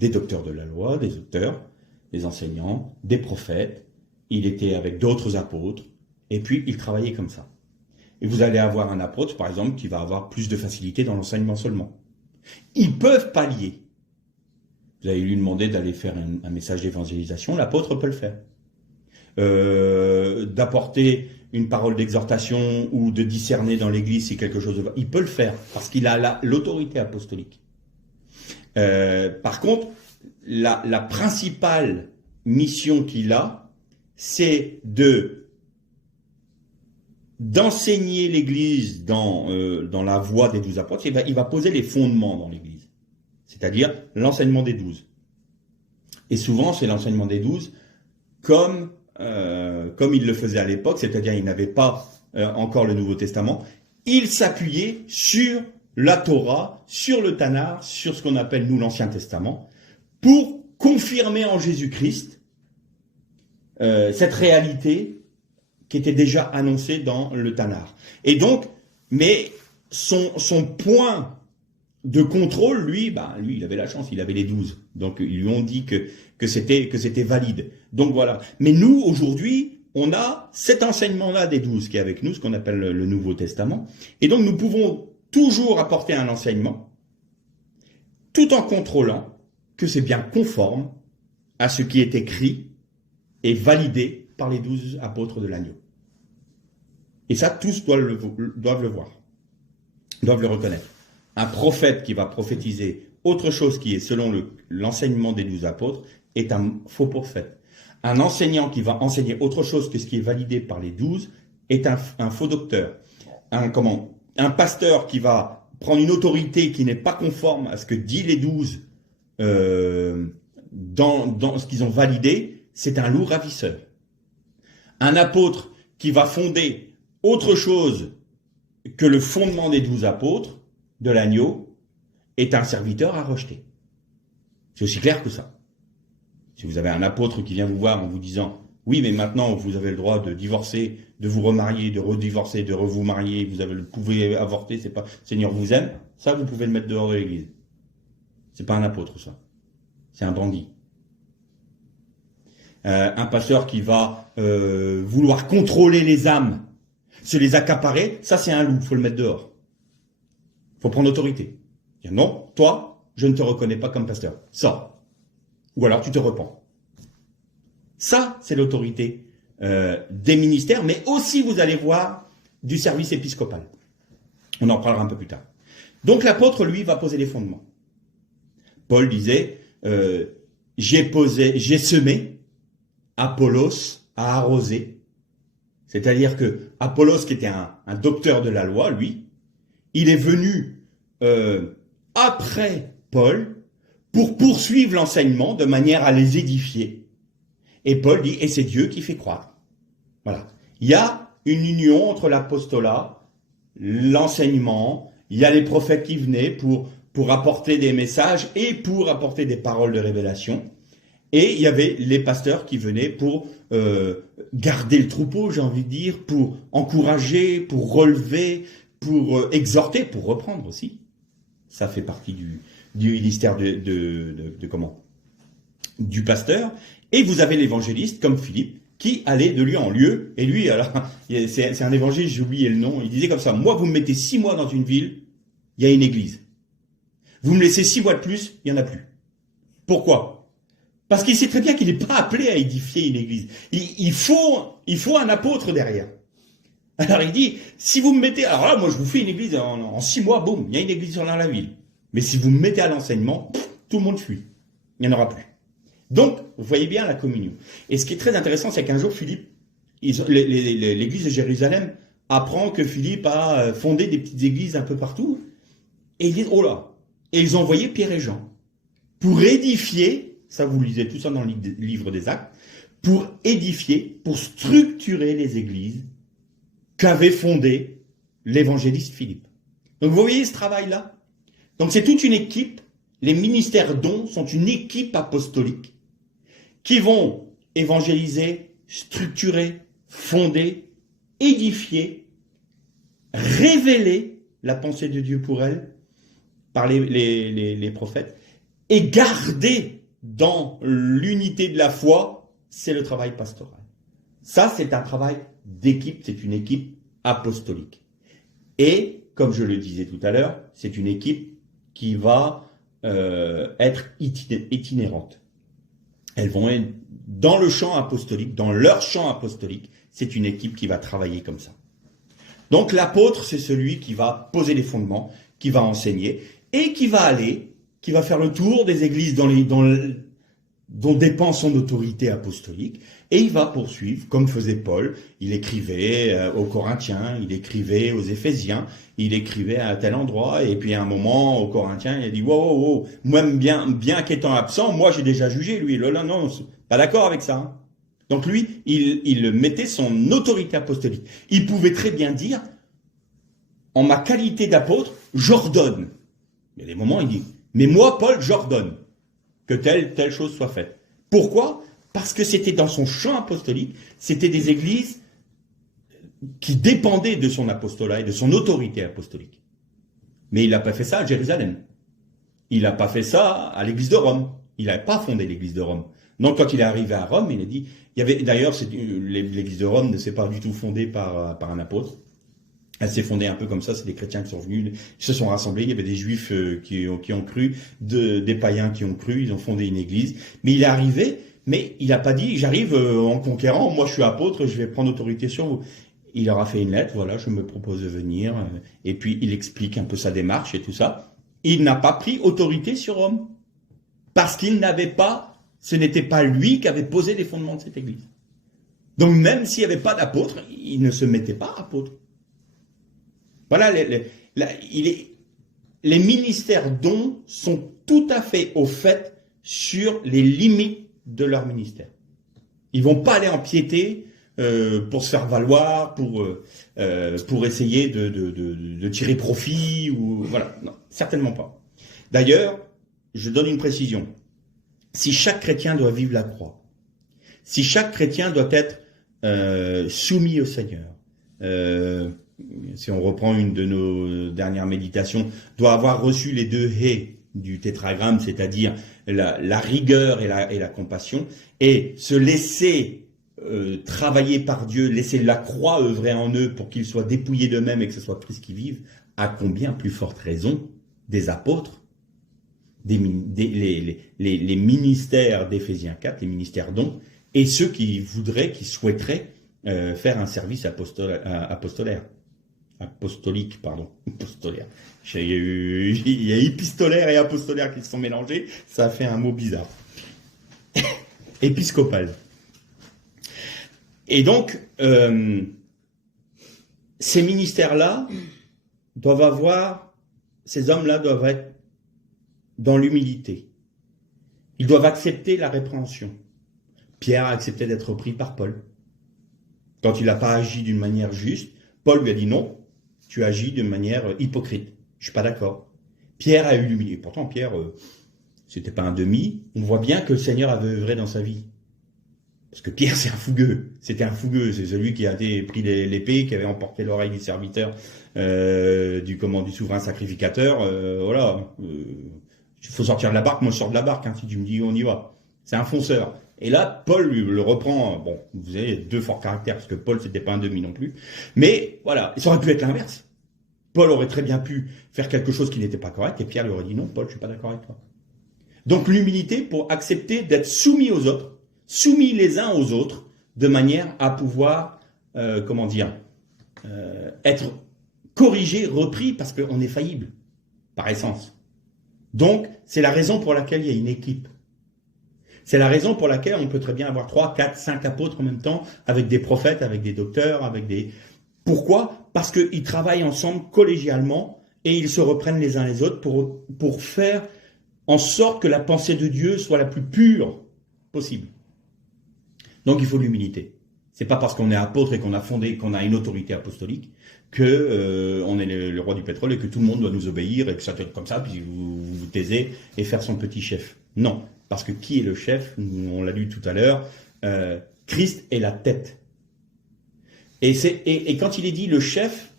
docteurs de la loi, des auteurs, des enseignants, des prophètes. Il était avec d'autres apôtres, et puis il travaillait comme ça. Et vous allez avoir un apôtre, par exemple, qui va avoir plus de facilité dans l'enseignement seulement. Ils peuvent pallier. Vous allez lui demander d'aller faire un message d'évangélisation, l'apôtre peut le faire. D'apporter une parole d'exhortation ou de discerner dans l'église si quelque chose... Il peut le faire, parce qu'il a l'autorité apostolique. Par contre, la principale mission qu'il a, c'est d'enseigner l'Église dans la voie des 12 apôtres. Il va poser les fondements dans l'Église, c'est-à-dire l'enseignement des 12. Et souvent, c'est l'enseignement des 12 comme il le faisait à l'époque, c'est-à-dire il n'avait pas encore le Nouveau Testament. Il s'appuyait sur la Torah, sur le Tanakh, sur ce qu'on appelle, nous, l'Ancien Testament, pour confirmer en Jésus-Christ cette réalité qui était déjà annoncée dans le Tanakh. Et donc, mais son point de contrôle, lui, il avait la chance, il avait les 12. Donc, ils lui ont dit que c'était valide. Donc, voilà. Mais nous, aujourd'hui, on a cet enseignement-là des 12 qui est avec nous, ce qu'on appelle le Nouveau Testament. Et donc, nous pouvons toujours apporter un enseignement, tout en contrôlant que c'est bien conforme à ce qui est écrit et validé par les 12 apôtres de l'agneau. Et ça, tous doivent le voir, doivent le reconnaître. Un prophète qui va prophétiser autre chose qui est selon l'enseignement des 12 apôtres est un faux prophète. Un enseignant qui va enseigner autre chose que ce qui est validé par les 12 est un faux docteur. Un pasteur qui va prendre une autorité qui n'est pas conforme à ce que dit les 12 dans ce qu'ils ont validé, c'est un loup ravisseur. Un apôtre qui va fonder autre chose que le fondement des 12 apôtres de l'agneau est un serviteur à rejeter. C'est aussi clair que ça. Si vous avez un apôtre qui vient vous voir en vous disant « Oui, mais maintenant vous avez le droit de divorcer, de vous remarier, de redivorcer, de vous marier, vous pouvez avorter, c'est pas Seigneur vous aime », ça vous pouvez le mettre dehors de l'église. C'est pas un apôtre ça. C'est un bandit. Un pasteur qui va vouloir contrôler les âmes, se les accaparer, ça c'est un loup, il faut le mettre dehors. Il faut prendre autorité. Dire non, toi, je ne te reconnais pas comme pasteur. Sors. Ou alors tu te repens. Ça, c'est l'autorité des ministères, mais aussi, vous allez voir, du service épiscopal. On en parlera un peu plus tard. Donc l'apôtre, lui, va poser les fondements. Paul disait, j'ai semé, Apollos a arrosé. C'est-à-dire que Apollos, qui était un docteur de la loi, lui, il est venu après Paul pour poursuivre l'enseignement de manière à les édifier. Et Paul dit, et c'est Dieu qui fait croître. Voilà. Il y a une union entre l'apostolat, l'enseignement, il y a les prophètes qui venaient pour apporter des messages et pour apporter des paroles de révélation. Et il y avait les pasteurs qui venaient pour garder le troupeau, j'ai envie de dire, pour encourager, pour relever, pour exhorter, pour reprendre aussi. Ça fait partie du ministère du pasteur. Et vous avez l'évangéliste comme Philippe qui allait de lieu en lieu. Et lui, alors, c'est un évangéliste, j'ai oublié le nom, il disait comme ça, moi vous me mettez 6 mois dans une ville, il y a une église. Vous me laissez 6 mois de plus, il n'y en a plus. Pourquoi? Parce qu'il sait très bien qu'il n'est pas appelé à édifier une église. Il faut un apôtre derrière. Alors il dit, si vous me mettez, alors là, moi je vous fais une église en 6 mois, boum, il y a une église dans la ville. Mais si vous me mettez à l'enseignement, tout le monde fuit. Il n'y en aura plus. Donc, vous voyez bien la communion. Et ce qui est très intéressant, c'est qu'un jour, Philippe, l'église de Jérusalem apprend que Philippe a fondé des petites églises un peu partout. Et ils disent, oh là. Et ils ont envoyé Pierre et Jean pour édifier, ça vous lisez tout ça dans le livre des Actes, pour édifier, pour structurer les églises qu'avait fondé l'évangéliste Philippe. Donc vous voyez ce travail-là. Donc c'est toute une équipe, les ministères dons sont une équipe apostolique qui vont évangéliser, structurer, fonder, édifier, révéler la pensée de Dieu pour elle par les prophètes et garder dans l'unité de la foi, c'est le travail pastoral. Ça, c'est un travail d'équipe, c'est une équipe apostolique. Et, comme je le disais tout à l'heure, c'est une équipe qui va être itinérante. Elles vont être dans le champ apostolique, dans leur champ apostolique, c'est une équipe qui va travailler comme ça. Donc l'apôtre, c'est celui qui va poser les fondements, qui va enseigner, et qui va faire le tour des églises dont dépend son autorité apostolique, et il va poursuivre, comme faisait Paul. Il écrivait aux Corinthiens, il écrivait aux Éphésiens, il écrivait à tel endroit, et puis à un moment, aux Corinthiens, il a dit « Wow, moi, bien qu'étant absent, moi j'ai déjà jugé, lui. Là, non, pas d'accord avec ça. Hein. » Donc lui, il mettait son autorité apostolique. Il pouvait très bien dire « En ma qualité d'apôtre, j'ordonne. » Il y a des moments, il dit « Mais moi, Paul, j'ordonne que telle chose soit faite. » Pourquoi ? Parce que c'était dans son champ apostolique, c'était des églises qui dépendaient de son apostolat et de son autorité apostolique. Mais il n'a pas fait ça à Jérusalem. Il n'a pas fait ça à l'église de Rome. Il n'a pas fondé l'église de Rome. Donc quand il est arrivé à Rome, il a dit, d'ailleurs, l'église de Rome ne s'est pas du tout fondée par un apôtre. Elle s'est fondée un peu comme ça, c'est des chrétiens qui sont venus, ils se sont rassemblés, il y avait des juifs qui ont cru, des païens qui ont cru, ils ont fondé une église. Mais il est arrivé, mais il n'a pas dit, j'arrive en conquérant, moi je suis apôtre, je vais prendre autorité sur vous. Il leur a fait une lettre, voilà, je me propose de venir, et puis il explique un peu sa démarche et tout ça. Il n'a pas pris autorité sur Rome, parce qu'il n'avait pas, ce n'était pas lui qui avait posé les fondements de cette église. Donc même s'il n'y avait pas d'apôtre, il ne se mettait pas apôtre. Voilà, les ministères dons sont tout à fait au fait sur les limites de leur ministère. Ils vont pas aller empiéter pour se faire valoir, pour essayer de tirer profit ou voilà, non, certainement pas. D'ailleurs, je donne une précision. Si chaque chrétien doit vivre la croix, si chaque chrétien doit être soumis au Seigneur, si on reprend une de nos dernières méditations, doit avoir reçu les 2 haies du tétragramme, c'est-à-dire la rigueur et la compassion, et se laisser travailler par Dieu, laisser la croix œuvrer en eux pour qu'ils soient dépouillés d'eux-mêmes et que ce soit Christ qui vive, à combien plus forte raison des apôtres, les ministères d'Éphésiens 4, les ministères dons, et ceux qui souhaiteraient faire un service apostolaire. Il y a épistolaire et apostolaire qui se sont mélangés, ça a fait un mot bizarre. Épiscopal. Et donc, ces ministères-là doivent avoir, ces hommes-là doivent être dans l'humilité. Ils doivent accepter la répréhension. Pierre a accepté d'être repris par Paul. Quand il n'a pas agi d'une manière juste, Paul lui a dit non, tu agis d'une manière hypocrite. Je suis pas d'accord. Pierre a eu l'humilité. Pourtant, Pierre, c'était pas un demi. On voit bien que le Seigneur avait œuvré dans sa vie. Parce que Pierre, c'est un fougueux. C'était un fougueux. C'est celui qui a pris l'épée, qui avait emporté l'oreille du serviteur, du souverain sacrificateur. Voilà. Il faut sortir de la barque. Moi, je sors de la barque. Hein, si tu me dis, on y va. C'est un fonceur. Et là, Paul le reprend. Bon, vous avez deux forts caractères, parce que Paul, c'était pas un demi non plus. Mais voilà, ça aurait pu être l'inverse. Paul aurait très bien pu faire quelque chose qui n'était pas correct, et Pierre lui aurait dit non, Paul, je suis pas d'accord avec toi. Donc l'humilité pour accepter d'être soumis aux autres, soumis les uns aux autres, de manière à pouvoir, être corrigé, repris, parce qu'on est faillible, par essence. Donc, c'est la raison pour laquelle il y a une équipe. C'est la raison pour laquelle on peut très bien avoir 3, 4, 5 apôtres en même temps, avec des prophètes, avec des docteurs, avec des... Pourquoi ? Parce qu'ils travaillent ensemble collégialement et ils se reprennent les uns les autres pour faire en sorte que la pensée de Dieu soit la plus pure possible. Donc il faut de l'humilité. C'est pas parce qu'on est apôtre et qu'on a fondé, qu'on a une autorité apostolique que on est le roi du pétrole et que tout le monde doit nous obéir et que ça doit être comme ça, puis vous vous taisez et faire son petit chef. Non, parce que qui est le chef ? On l'a lu tout à l'heure. Christ est la tête. Et quand il est dit le chef,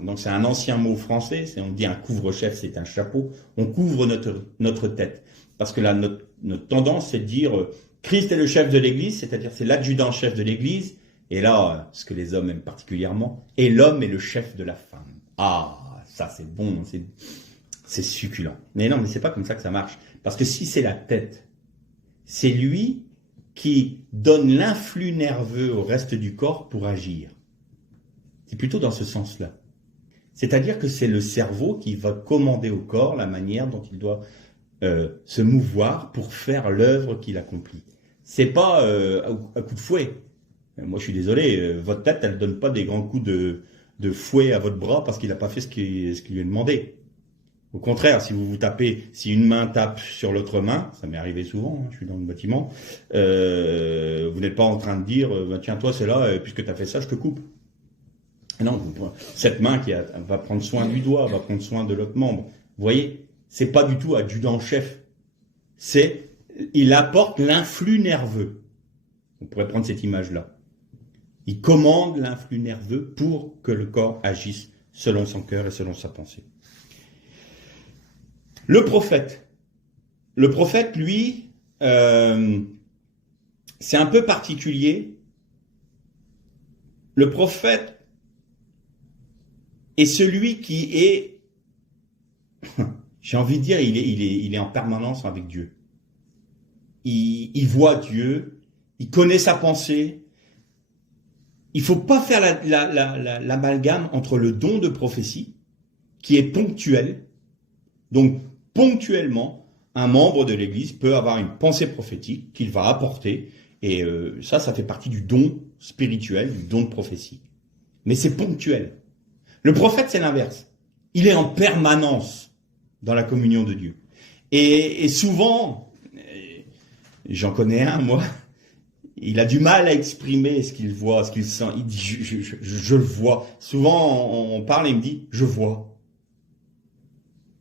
donc c'est un ancien mot français, on dit un couvre-chef, c'est un chapeau, on couvre notre tête. Parce que là, notre tendance, c'est de dire Christ est le chef de l'Église, c'est-à-dire c'est l'adjudant-chef de l'Église, et là, ce que les hommes aiment particulièrement, et l'homme est le chef de la femme. Ah, ça c'est bon, c'est succulent. Mais non, mais c'est pas comme ça que ça marche. Parce que si c'est la tête, c'est lui qui donne l'influx nerveux au reste du corps pour agir. C'est plutôt dans ce sens-là. C'est-à-dire que c'est le cerveau qui va commander au corps la manière dont il doit se mouvoir pour faire l'œuvre qu'il accomplit. C'est pas à coup de fouet. Moi, je suis désolé, votre tête, elle ne donne pas des grands coups de fouet à votre bras parce qu'il n'a pas fait ce qu'il lui a demandé. Au contraire, si une main tape sur l'autre main, ça m'est arrivé souvent, hein, je suis dans le bâtiment, vous n'êtes pas en train de dire, tiens, toi, c'est là, puisque tu as fait ça, je te coupe. Non, cette main qui va prendre soin du doigt, va prendre soin de l'autre membre. Vous voyez, c'est pas du tout adjudant-chef. Il apporte l'influx nerveux. On pourrait prendre cette image-là. Il commande l'influx nerveux pour que le corps agisse selon son cœur et selon sa pensée. Le prophète, lui, c'est un peu particulier. Le prophète est celui qui est, j'ai envie de dire, il est en permanence avec Dieu. Il voit Dieu, il connaît sa pensée. Il ne faut pas faire l'amalgame entre le don de prophétie, qui est ponctuel. Donc, ponctuellement, un membre de l'Église peut avoir une pensée prophétique qu'il va apporter. Et ça fait partie du don spirituel, du don de prophétie. Mais c'est ponctuel. Le prophète, c'est l'inverse. Il est en permanence dans la communion de Dieu. Et souvent, j'en connais un, moi, il a du mal à exprimer ce qu'il voit, ce qu'il sent. Il dit, je le vois. Souvent, on parle et il me dit, je vois.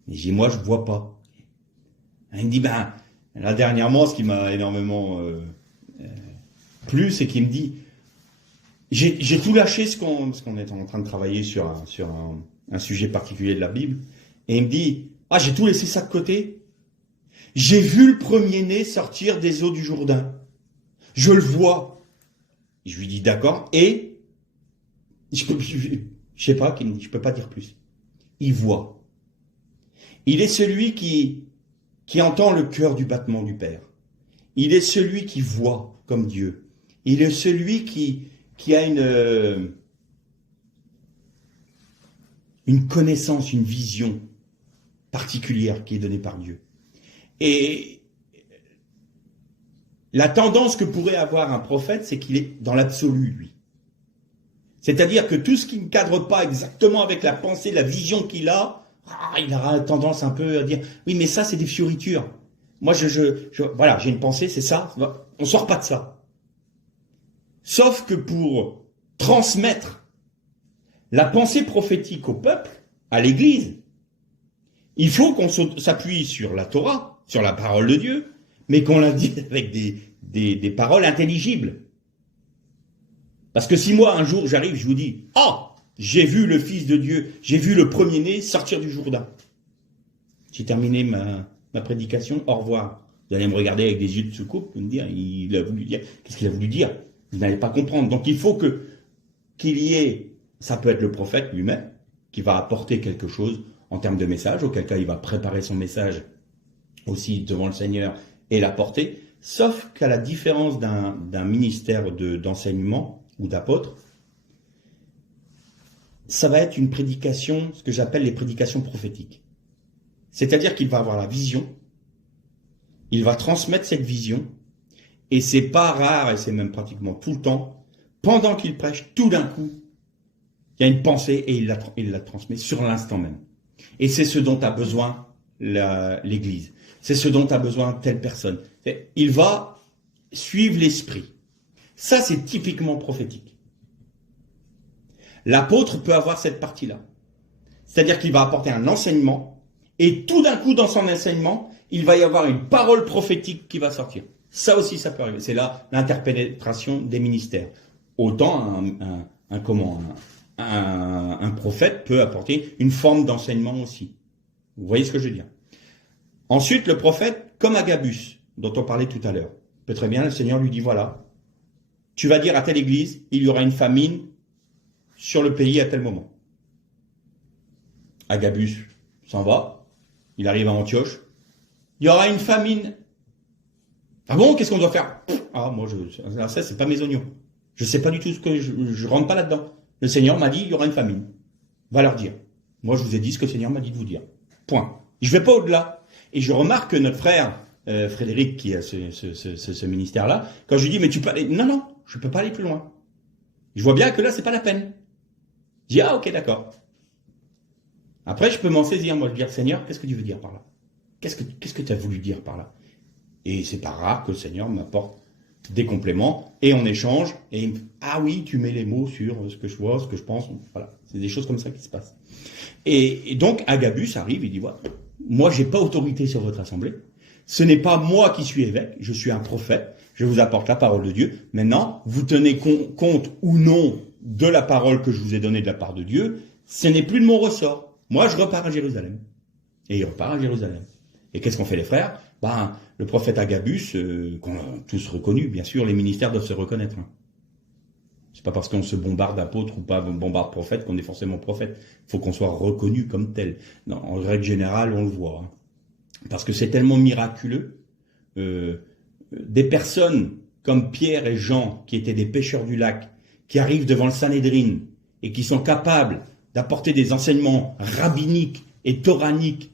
Et je dis, moi, je ne vois pas. Il me dit, là, dernièrement, ce qui m'a énormément plu, c'est qu'il me dit, j'ai tout lâché parce qu'on est en train de travailler sur un sujet particulier de la Bible. Et il me dit, j'ai tout laissé ça de côté. J'ai vu le premier-né sortir des eaux du Jourdain. Je le vois. Je lui dis, d'accord. Et je sais pas, je peux pas dire plus. Il voit. Il est celui qui entend le cœur du battement du Père. Il est celui qui voit comme Dieu. Il est celui qui a une connaissance, une vision particulière qui est donnée par Dieu. Et la tendance que pourrait avoir un prophète, c'est qu'il est dans l'absolu, lui. C'est-à-dire que tout ce qui ne cadre pas exactement avec la pensée, la vision qu'il a, il aura tendance un peu à dire « Oui, mais ça, c'est des fioritures. Moi, voilà, j'ai une pensée, c'est ça. On sort pas de ça. » Sauf que pour transmettre la pensée prophétique au peuple, à l'Église, il faut qu'on s'appuie sur la Torah, sur la parole de Dieu, mais qu'on la dise avec des paroles intelligibles. Parce que si moi, un jour, j'arrive, je vous dis « Ah, j'ai vu le Fils de Dieu, j'ai vu le premier-né sortir du Jourdain. » J'ai terminé ma prédication, au revoir. Vous allez me regarder avec des yeux de soucoupe, vous me dire, il a voulu dire, qu'est-ce qu'il a voulu dire? Vous n'allez pas comprendre. Donc il faut qu'il y ait, ça peut être le prophète lui-même, qui va apporter quelque chose en termes de message, auquel cas il va préparer son message aussi devant le Seigneur et l'apporter, sauf qu'à la différence d'un ministère d'enseignement ou d'apôtre, ça va être une prédication, ce que j'appelle les prédications prophétiques. C'est-à-dire qu'il va avoir la vision, il va transmettre cette vision, et c'est pas rare, et c'est même pratiquement tout le temps, pendant qu'il prêche, tout d'un coup, il y a une pensée et il la transmet sur l'instant même. Et c'est ce dont a besoin l'Église. C'est ce dont a besoin telle personne. Il va suivre l'esprit. Ça, c'est typiquement prophétique. L'apôtre peut avoir cette partie-là. C'est-à-dire qu'il va apporter un enseignement, et tout d'un coup, dans son enseignement, il va y avoir une parole prophétique qui va sortir. Ça aussi, ça peut arriver. C'est là l'interpénétration des ministères. Autant un prophète peut apporter une forme d'enseignement aussi. Vous voyez ce que je veux dire? Ensuite, le prophète, comme Agabus, dont on parlait tout à l'heure, peut très bien, le Seigneur lui dit, voilà, tu vas dire à telle église, il y aura une famine sur le pays à tel moment. Agabus s'en va, il arrive à Antioche, il y aura une famine. Ah bon, qu'est-ce qu'on doit faire? Ah, moi, ça, c'est pas mes oignons. Je sais pas du tout ce que je rentre pas là-dedans. Le Seigneur m'a dit, il y aura une famine. Va leur dire. Moi, je vous ai dit ce que le Seigneur m'a dit de vous dire. Point. Je vais pas au-delà. Et je remarque que notre frère, Frédéric, qui a ce ministère-là, quand je lui dis, mais tu peux aller, non, je peux pas aller plus loin. Je vois bien que là, c'est pas la peine. Je dis, ah, ok, d'accord. Après, je peux m'en saisir, moi, je dire, Seigneur, qu'est-ce que tu veux dire par là? Qu'est-ce que tu as voulu dire par là? Et c'est pas rare que le Seigneur m'apporte des compléments, et on échange, et il me dit, ah oui, tu mets les mots sur ce que je vois, ce que je pense, voilà. C'est des choses comme ça qui se passent. Et donc, Agabus arrive, il dit, voilà, moi, j'ai pas autorité sur votre assemblée. Ce n'est pas moi qui suis évêque, je suis un prophète, je vous apporte la parole de Dieu. Maintenant, vous tenez compte ou non de la parole que je vous ai donnée de la part de Dieu, ce n'est plus de mon ressort. Moi, je repars à Jérusalem. Et il repart à Jérusalem. Et qu'est-ce qu'on fait les frères? Le prophète Agabus, qu'on a tous reconnu, bien sûr, les ministères doivent se reconnaître. C'est pas parce qu'on se bombarde d'apôtres ou pas bombarde prophètes qu'on est forcément prophète. Il faut qu'on soit reconnu comme tel. Non, en règle générale, on le voit. Parce que c'est tellement miraculeux. Des personnes comme Pierre et Jean, qui étaient des pêcheurs du lac, qui arrivent devant le Sanhédrin et qui sont capables d'apporter des enseignements rabbiniques et toraniques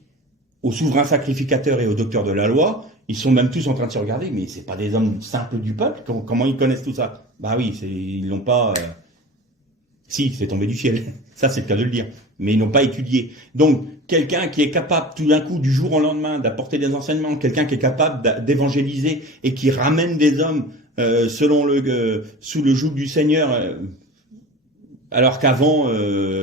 aux souverains sacrificateurs et aux docteurs de la loi, ils sont même tous en train de se regarder, mais c'est pas des hommes simples du peuple, comment ils connaissent tout ça? Bah oui, ils l'ont pas... Si, c'est tombé du ciel, ça c'est le cas de le dire, mais ils n'ont pas étudié. Donc, quelqu'un qui est capable tout d'un coup, du jour au lendemain, d'apporter des enseignements, quelqu'un qui est capable d'évangéliser et qui ramène des hommes sous le joug du Seigneur, alors qu'avant,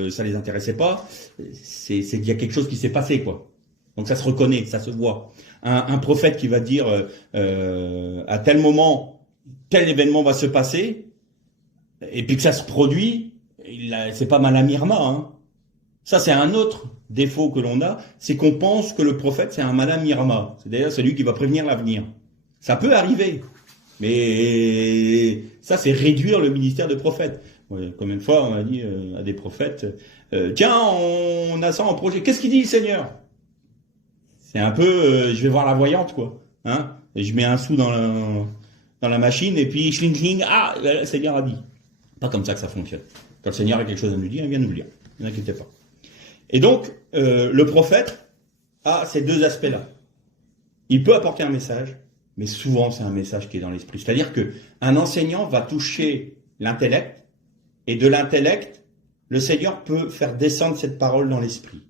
ça les intéressait pas, c'est qu'il y a quelque chose qui s'est passé, quoi. Donc ça se reconnaît, ça se voit. Un prophète qui va dire à tel moment, tel événement va se passer, et puis que ça se produit, c'est pas Madame Irma. Hein. Ça, c'est un autre défaut que l'on a, c'est qu'on pense que le prophète, c'est un Madame Irma. C'est d'ailleurs celui qui va prévenir l'avenir. Ça peut arriver, mais ça, c'est réduire le ministère de prophète. Combien de fois on a dit à des prophètes, tiens, on a ça en projet. Qu'est-ce qu'il dit le Seigneur? C'est un peu, je vais voir la voyante, quoi. Hein, et je mets un sou dans la machine, et puis schling schling, ah, le Seigneur a dit. Pas comme ça que ça fonctionne. Quand le Seigneur a quelque chose à nous dire, il vient nous le dire. Ne vous inquiétez pas. Et donc, le prophète a ces deux aspects-là. Il peut apporter un message, mais souvent c'est un message qui est dans l'esprit. C'est-à-dire qu'un enseignant va toucher l'intellect, et de l'intellect, le Seigneur peut faire descendre cette parole dans l'esprit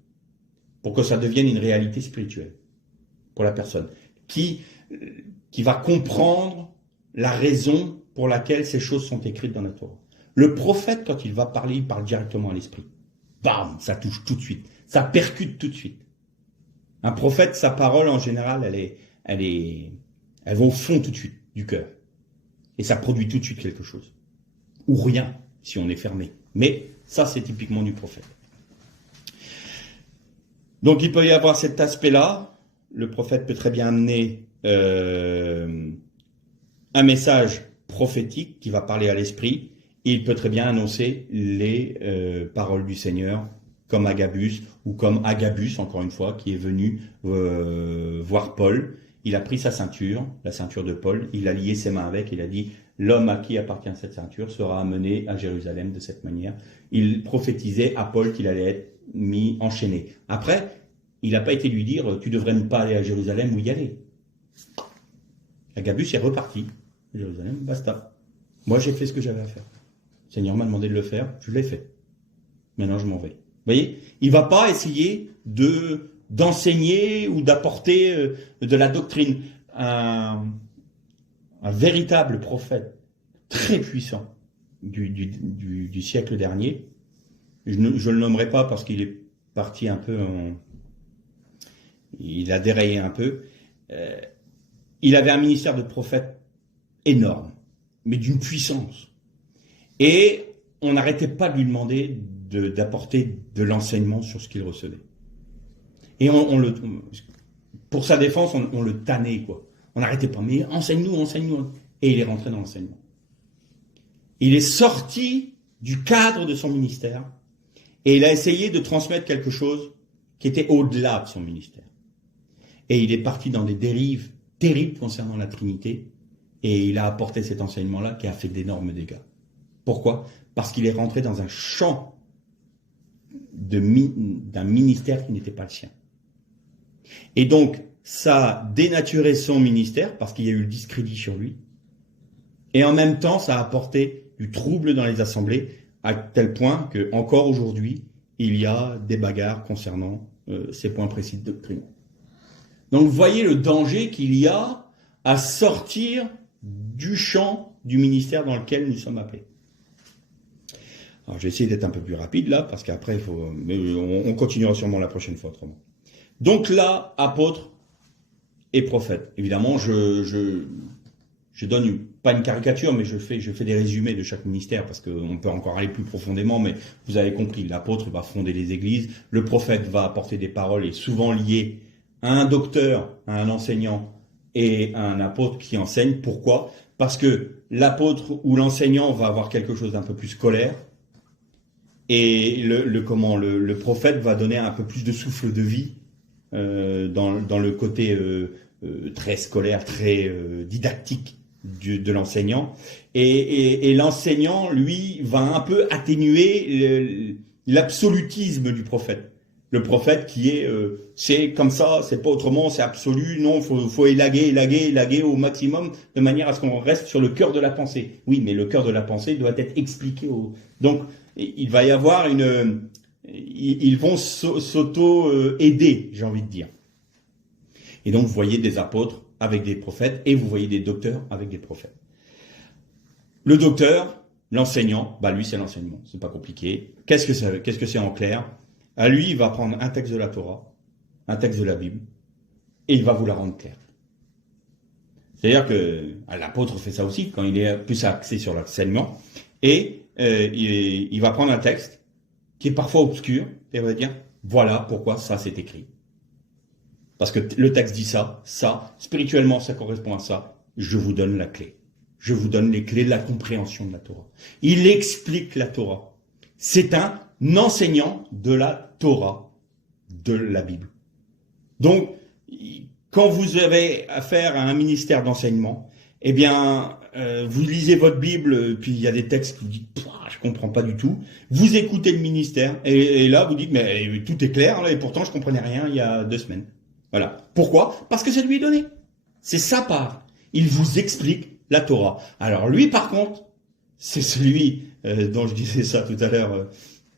pour que ça devienne une réalité spirituelle pour la personne qui va comprendre la raison pour laquelle ces choses sont écrites dans la Torah. Le prophète, quand il va parler, il parle directement à l'esprit. Bam, ça touche tout de suite, ça percute tout de suite. Un prophète, sa parole en général, elle va au fond tout de suite du cœur. Et ça produit tout de suite quelque chose. Ou rien, si on est fermé. Mais ça, c'est typiquement du prophète. Donc il peut y avoir cet aspect-là. Le prophète peut très bien amener un message prophétique qui va parler à l'esprit. Et il peut très bien annoncer les paroles du Seigneur, comme Agabus, ou comme Agabus, encore une fois, qui est venu voir Paul. Il a pris sa ceinture, la ceinture de Paul, il a lié ses mains avec, il a dit « L'homme à qui appartient cette ceinture sera amené à Jérusalem de cette manière. » Il prophétisait à Paul qu'il allait être mis enchaîné. Après, il n'a pas été lui dire « Tu devrais ne pas aller à Jérusalem ou y aller. » Agabus est reparti. Jérusalem, basta. Moi, j'ai fait ce que j'avais à faire. Le Seigneur m'a demandé de le faire, je l'ai fait. Maintenant, je m'en vais. Vous voyez, il ne va pas essayer d'enseigner ou d'apporter de la doctrine. Un véritable prophète très puissant du siècle dernier, je ne le nommerai pas parce qu'il est parti un peu il a dérayé un peu. Il avait un ministère de prophète énorme, mais d'une puissance. Et on n'arrêtait pas de lui demander d'apporter de l'enseignement sur ce qu'il recevait. Et pour sa défense, on le tannait, quoi. On n'arrêtait pas, mais enseigne-nous, enseigne-nous. Et il est rentré dans l'enseignement. Il est sorti du cadre de son ministère et il a essayé de transmettre quelque chose qui était au-delà de son ministère. Et il est parti dans des dérives terribles concernant la Trinité et il a apporté cet enseignement-là qui a fait d'énormes dégâts. Pourquoi ? Parce qu'il est rentré dans un champ d'un ministère qui n'était pas le sien. Et donc, ça a dénaturé son ministère parce qu'il y a eu le discrédit sur lui. Et en même temps, ça a apporté du trouble dans les assemblées à tel point que encore aujourd'hui, il y a des bagarres concernant ces points précis de doctrine. Donc, vous voyez le danger qu'il y a à sortir du champ du ministère dans lequel nous sommes appelés. Alors, je vais essayer d'être un peu plus rapide là, parce qu'après, on continuera sûrement la prochaine fois autrement. Donc là, apôtre et prophète. Évidemment, je donne pas une caricature, mais je fais des résumés de chaque ministère, parce qu'on peut encore aller plus profondément, mais vous avez compris, l'apôtre va fonder les églises, le prophète va apporter des paroles, et souvent liées à un docteur, à un enseignant, et à un apôtre qui enseigne. Pourquoi ? Parce que l'apôtre ou l'enseignant va avoir quelque chose d'un peu plus scolaire, et le prophète va donner un peu plus de souffle de vie dans le côté très scolaire, très didactique de l'enseignant. Et l'enseignant, lui, va un peu atténuer l'absolutisme du prophète. Le prophète qui est c'est comme ça, c'est pas autrement, c'est absolu, non, faut élaguer au maximum, de manière à ce qu'on reste sur le cœur de la pensée. Oui, mais le cœur de la pensée doit être expliqué. Donc, il va y avoir ils vont s'auto-aider, j'ai envie de dire. Et donc, vous voyez des apôtres avec des prophètes et vous voyez des docteurs avec des prophètes. Le docteur, l'enseignant, lui, c'est l'enseignement. C'est pas compliqué. Qu'est-ce que c'est en clair ? À lui, il va prendre un texte de la Torah, un texte de la Bible, et il va vous la rendre claire. C'est-à-dire que l'apôtre fait ça aussi, quand il est plus axé sur l'enseignement, et il va prendre un texte qui est parfois obscur, et il va dire, voilà pourquoi ça c'est écrit. Parce que le texte dit ça, spirituellement ça correspond à ça, je vous donne la clé. Je vous donne les clés de la compréhension de la Torah. Il explique la Torah. C'est un enseignant de la Torah, de la Bible. Donc, quand vous avez affaire à un ministère d'enseignement, eh bien, vous lisez votre Bible, puis il y a des textes que vous dites, je comprends pas du tout. Vous écoutez le ministère, et là, vous dites, mais tout est clair, là, et pourtant, je comprenais rien il y a 2 semaines. Voilà. Pourquoi ? Parce que ça lui est donné. C'est sa part. Il vous explique la Torah. Alors lui, par contre, c'est celui dont je disais ça tout à l'heure.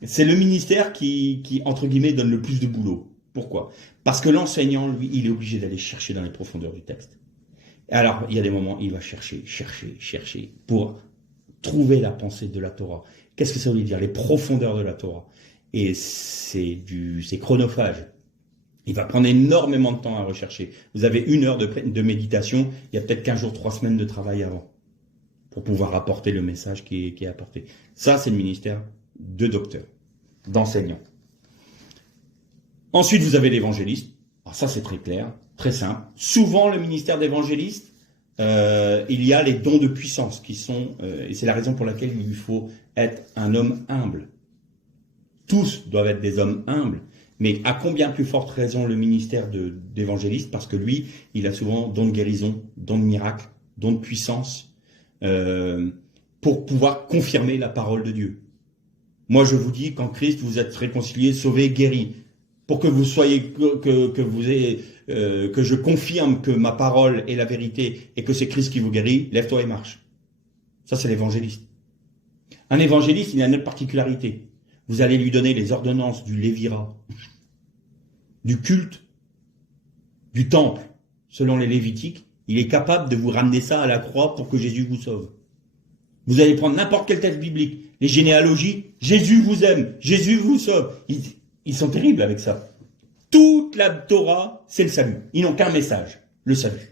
C'est le ministère qui, entre guillemets, donne le plus de boulot. Pourquoi? Parce que l'enseignant, lui, il est obligé d'aller chercher dans les profondeurs du texte. Alors, il y a des moments, il va chercher pour trouver la pensée de la Torah. Qu'est-ce que ça veut dire? Les profondeurs de la Torah. Et c'est chronophage. Il va prendre énormément de temps à rechercher. Vous avez 1 heure de méditation, il y a peut-être 15 jours, 3 semaines de travail avant, pour pouvoir apporter le message qui est apporté. Ça, c'est le ministère de docteur, d'enseignant. Ensuite, vous avez l'évangéliste. Alors ça, c'est très clair, très simple. Souvent, le ministère d'évangéliste, il y a les dons de puissance qui sont, et c'est la raison pour laquelle il lui faut être un homme humble. Tous doivent être des hommes humbles, mais à combien plus forte raison le ministère d'évangéliste? Parce que lui, il a souvent don de guérison, don de miracle, don de puissance, pour pouvoir confirmer la parole de Dieu. Moi, je vous dis qu'en Christ, vous êtes réconciliés, sauvés, guéris. Pour que vous soyez, que je confirme que ma parole est la vérité et que c'est Christ qui vous guérit, lève-toi et marche. Ça, c'est l'évangéliste. Un évangéliste, il a une autre particularité. Vous allez lui donner les ordonnances du lévira, du culte, du temple, selon les Lévitiques. Il est capable de vous ramener ça à la croix pour que Jésus vous sauve. Vous allez prendre n'importe quel texte biblique, les généalogies, Jésus vous aime, Jésus vous sauve. Ils sont terribles avec ça. Toute la Torah, c'est le salut. Ils n'ont qu'un message, le salut.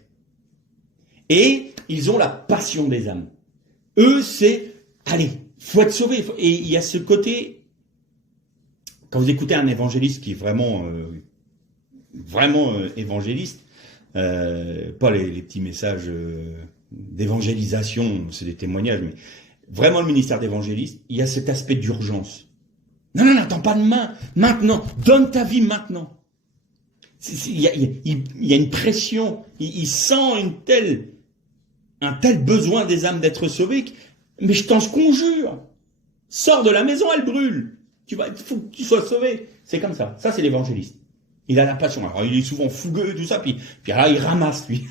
Et ils ont la passion des âmes. Eux, c'est, allez, faut être sauvé. Et il y a ce côté, quand vous écoutez un évangéliste qui est vraiment évangéliste, pas les petits messages d'évangélisation, c'est des témoignages, mais vraiment le ministère d'évangéliste, il y a cet aspect d'urgence. Non, attends pas demain, maintenant, donne ta vie maintenant. Il y a une pression, il sent un tel besoin des âmes d'être sauvées, mais je t'en conjure, sors de la maison, elle brûle. Il faut que tu sois sauvé. C'est comme ça. Ça, c'est l'évangéliste. Il a la passion. Alors, il est souvent fougueux, tout ça. Puis là, il ramasse, lui.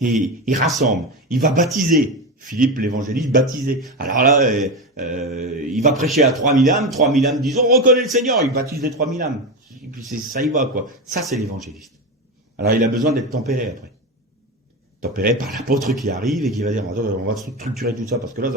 Et il rassemble. Il va baptiser. Philippe, l'évangéliste, baptisé. Alors là, il va prêcher à 3000 âmes. 3000 âmes disent, on reconnaît le Seigneur. Il baptise les 3000 âmes. Et puis, ça y va, quoi. Ça, c'est l'évangéliste. Alors, il a besoin d'être tempéré après. Tempéré par l'apôtre qui arrive et qui va dire, on va structurer tout ça parce que là,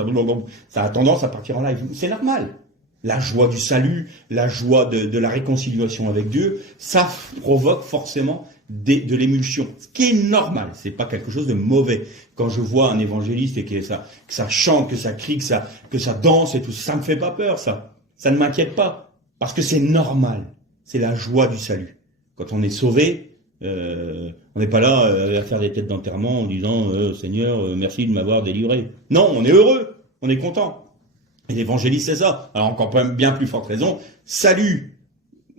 ça a tendance à partir en live. C'est normal. La joie du salut, la joie de la réconciliation avec Dieu, ça provoque forcément de l'émulsion. Ce qui est normal, c'est pas quelque chose de mauvais. Quand je vois un évangéliste et que ça chante, que ça crie, que ça danse et tout, ça me fait pas peur, ça. Ça ne m'inquiète pas. Parce que c'est normal. C'est la joie du salut. Quand on est sauvé, on n'est pas là à faire des têtes d'enterrement en disant Seigneur, merci de m'avoir délivré. Non, on est heureux, on est content. Et l'évangéliste, c'est ça. Alors encore bien plus forte raison, salut,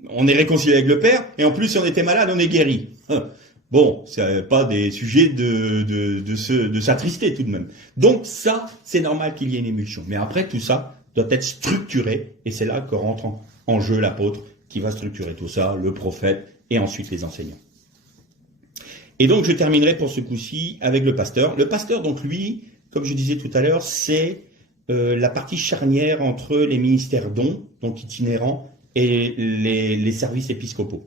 on est réconcilié avec le Père, et en plus, si on était malade, on est guéri. Bon, c'est pas des sujets de s'attrister tout de même. Donc ça, c'est normal qu'il y ait une émulsion. Mais après, tout ça doit être structuré, et c'est là que rentre en jeu l'apôtre, qui va structurer tout ça, le prophète, et ensuite les enseignants. Et donc, je terminerai pour ce coup-ci avec le pasteur. Le pasteur, donc lui, comme je disais tout à l'heure, c'est la partie charnière entre les ministères dons, donc itinérants, et les services épiscopaux.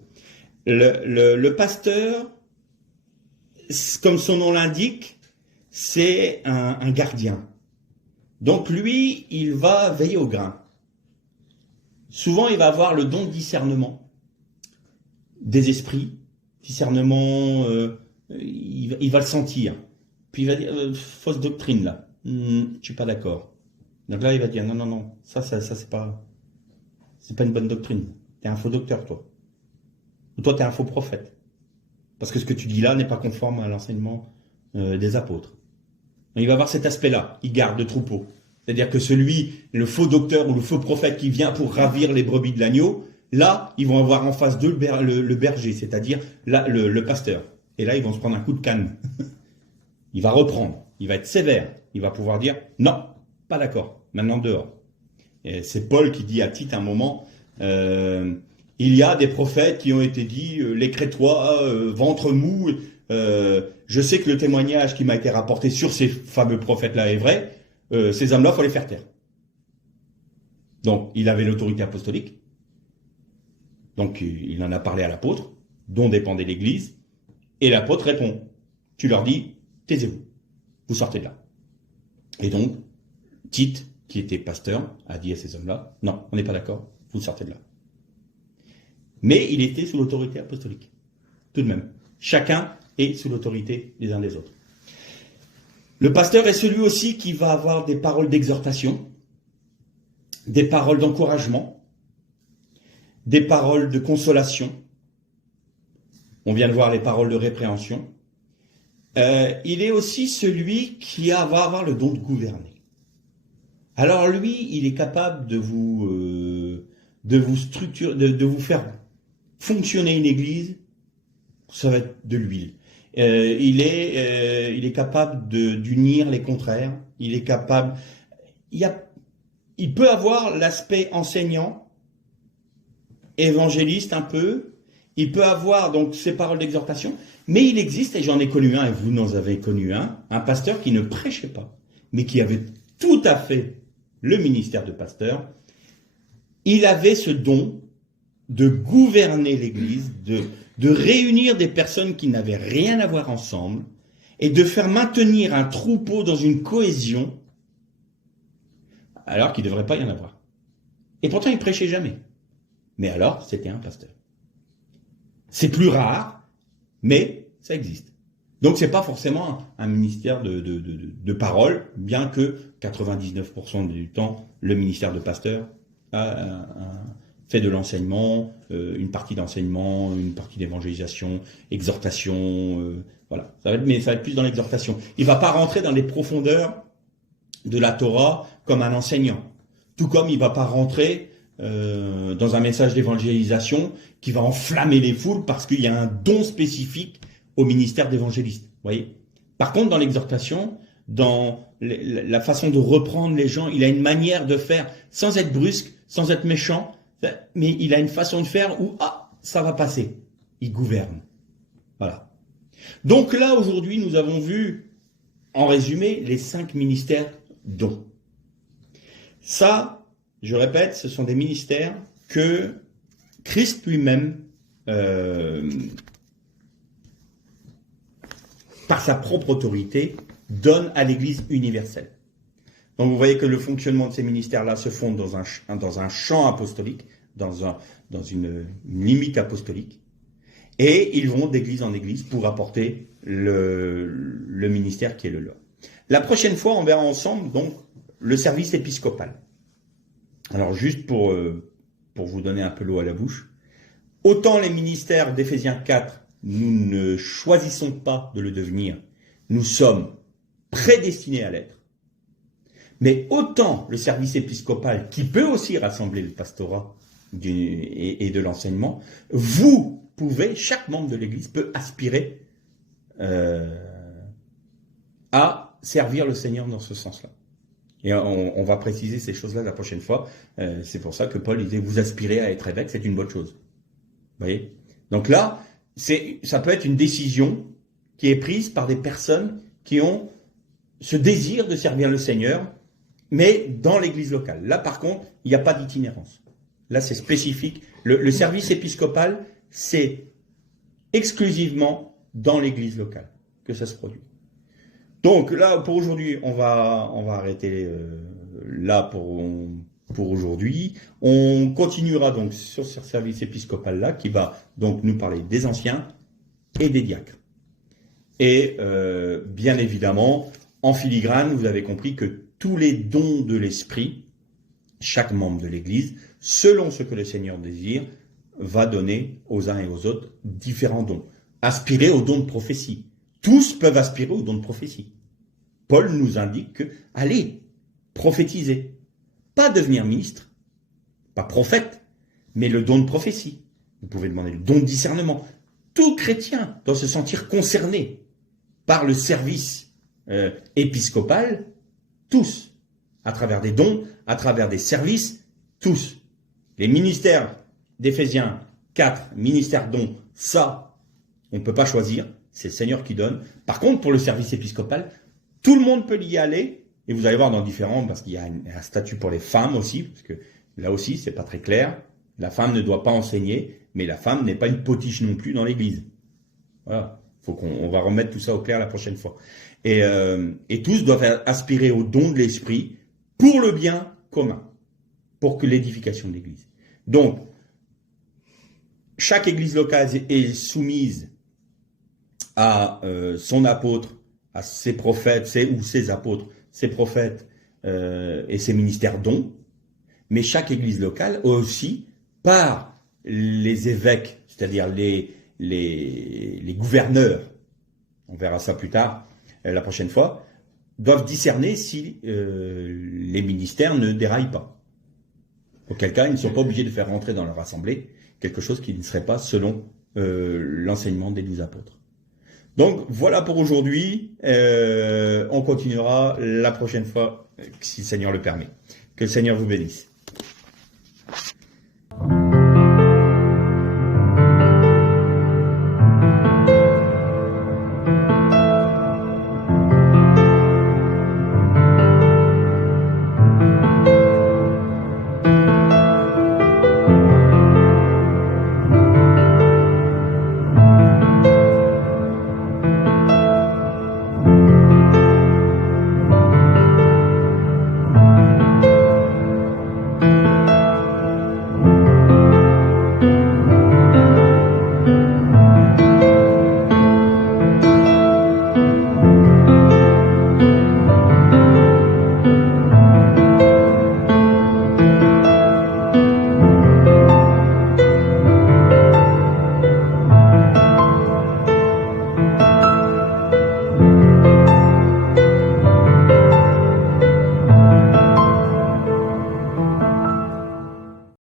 Le pasteur, comme son nom l'indique, c'est un gardien. Donc lui, il va veiller au grain. Souvent, il va avoir le don de discernement des esprits. Discernement, il va le sentir. Puis il va dire, fausse doctrine là, je suis pas d'accord. Donc là, il va dire, non, ça c'est pas une bonne doctrine. T'es un faux docteur, toi. Ou toi, t'es un faux prophète. Parce que ce que tu dis là n'est pas conforme à l'enseignement des apôtres. Donc, il va avoir cet aspect-là. Il garde le troupeau. C'est-à-dire que le faux docteur ou le faux prophète qui vient pour ravir les brebis de l'agneau, là, ils vont avoir en face d'eux le berger, c'est-à-dire le pasteur. Et là, ils vont se prendre un coup de canne. Il va reprendre. Il va être sévère. Il va pouvoir dire, non, pas d'accord, maintenant dehors. Et c'est Paul qui dit à Tite à un moment, il y a des prophètes qui ont été dit, les Crétois, ventre mou, je sais que le témoignage qui m'a été rapporté sur ces fameux prophètes-là est vrai, ces hommes-là, il faut les faire taire. Donc, il avait l'autorité apostolique. Donc, il en a parlé à l'apôtre, dont dépendait l'Église. Et l'apôtre répond, tu leur dis, taisez-vous, vous sortez de là. Et donc, Tite, qui était pasteur, a dit à ces hommes-là, non, on n'est pas d'accord, vous sortez de là. Mais il était sous l'autorité apostolique, tout de même. Chacun est sous l'autorité des uns des autres. Le pasteur est celui aussi qui va avoir des paroles d'exhortation, des paroles d'encouragement, des paroles de consolation. On vient de voir les paroles de répréhension. Il est aussi celui qui va avoir le don de gouverner. Alors lui, il est capable de vous structurer, de vous faire fonctionner une église. Ça va être de l'huile. Il est capable d'unir les contraires. Il est capable. Il peut avoir l'aspect enseignant, évangéliste un peu. Il peut avoir donc ces paroles d'exhortation, mais il existe, et j'en ai connu un, et vous en avez connu un pasteur qui ne prêchait pas, mais qui avait tout à fait le ministère de pasteur. Il avait ce don de gouverner l'Église, de réunir des personnes qui n'avaient rien à voir ensemble, et de faire maintenir un troupeau dans une cohésion, alors qu'il ne devrait pas y en avoir. Et pourtant, il prêchait jamais. Mais alors, c'était un pasteur. C'est plus rare, mais ça existe. Donc, c'est pas forcément un ministère de parole, bien que 99% du temps, le ministère de pasteur fait de l'enseignement, une partie d'enseignement, une partie d'évangélisation, exhortation, voilà. Mais ça va être plus dans l'exhortation. Il va pas rentrer dans les profondeurs de la Torah comme un enseignant. Tout comme il va pas rentrer dans un message d'évangélisation qui va enflammer les foules parce qu'il y a un don spécifique au ministère d'évangéliste. Voyez. Par contre, dans l'exhortation, dans la façon de reprendre les gens, il a une manière de faire sans être brusque, sans être méchant, mais il a une façon de faire où ça va passer. Il gouverne. Voilà. Donc là, aujourd'hui, nous avons vu, en résumé, les 5 ministères dons. Ça, je répète, ce sont des ministères que Christ lui-même, par sa propre autorité, donne à l'Église universelle. Donc vous voyez que le fonctionnement de ces ministères-là se fonde dans un champ apostolique, dans une limite apostolique, et ils vont d'église en église pour apporter le ministère qui est le leur. La prochaine fois, on verra ensemble donc le service épiscopal. Alors juste pour vous donner un peu l'eau à la bouche, autant les ministères d'Éphésiens 4, nous ne choisissons pas de le devenir, nous sommes prédestinés à l'être. Mais autant le service épiscopal, qui peut aussi rassembler le pastorat et de l'enseignement, vous pouvez, chaque membre de l'Église peut aspirer à servir le Seigneur dans ce sens-là. Et on va préciser ces choses-là la prochaine fois. C'est pour ça que Paul disait, vous aspirez à être évêque, c'est une bonne chose. Vous voyez ? Donc là, ça peut être une décision qui est prise par des personnes qui ont ce désir de servir le Seigneur, mais dans l'église locale. Là, par contre, il n'y a pas d'itinérance. Là, c'est spécifique. Le service épiscopal, c'est exclusivement dans l'église locale que ça se produit. Donc là, pour aujourd'hui, on va arrêter là pour aujourd'hui. On continuera donc sur ce service épiscopal-là qui va donc nous parler des anciens et des diacres. Et bien évidemment, en filigrane, vous avez compris que tous les dons de l'Esprit, chaque membre de l'Église, selon ce que le Seigneur désire, va donner aux uns et aux autres différents dons. Aspirer au don de prophétie. Tous peuvent aspirer au don de prophétie. Paul nous indique que, allez, prophétisez. Pas devenir ministre, pas prophète, mais le don de prophétie. Vous pouvez demander le don de discernement. Tout chrétien doit se sentir concerné par le service épiscopal, tous, à travers des dons, à travers des services, tous. Les ministères d'Éphésiens 4, ministère dons, ça, on ne peut pas choisir, c'est le Seigneur qui donne. Par contre, pour le service épiscopal, tout le monde peut y aller, Et vous allez voir dans différents, parce qu'il y a un statut pour les femmes aussi, parce que là aussi, c'est pas très clair. La femme ne doit pas enseigner, mais la femme n'est pas une potiche non plus dans l'église. Voilà. On va remettre tout ça au clair la prochaine fois. Et tous doivent aspirer au don de l'esprit pour le bien commun, pour que l'édification de l'église. Donc, chaque église locale est soumise à son apôtre, à ses prophètes, ses apôtres, ses prophètes et ses ministères dons. Mais chaque église locale aussi, par les évêques, c'est-à-dire les gouverneurs, on verra ça plus tard, la prochaine fois, doivent discerner si les ministères ne déraillent pas. Auquel cas, ils ne sont pas obligés de faire rentrer dans leur assemblée quelque chose qui ne serait pas selon l'enseignement des 12 apôtres. Donc, voilà pour aujourd'hui. On continuera la prochaine fois, si le Seigneur le permet. Que le Seigneur vous bénisse.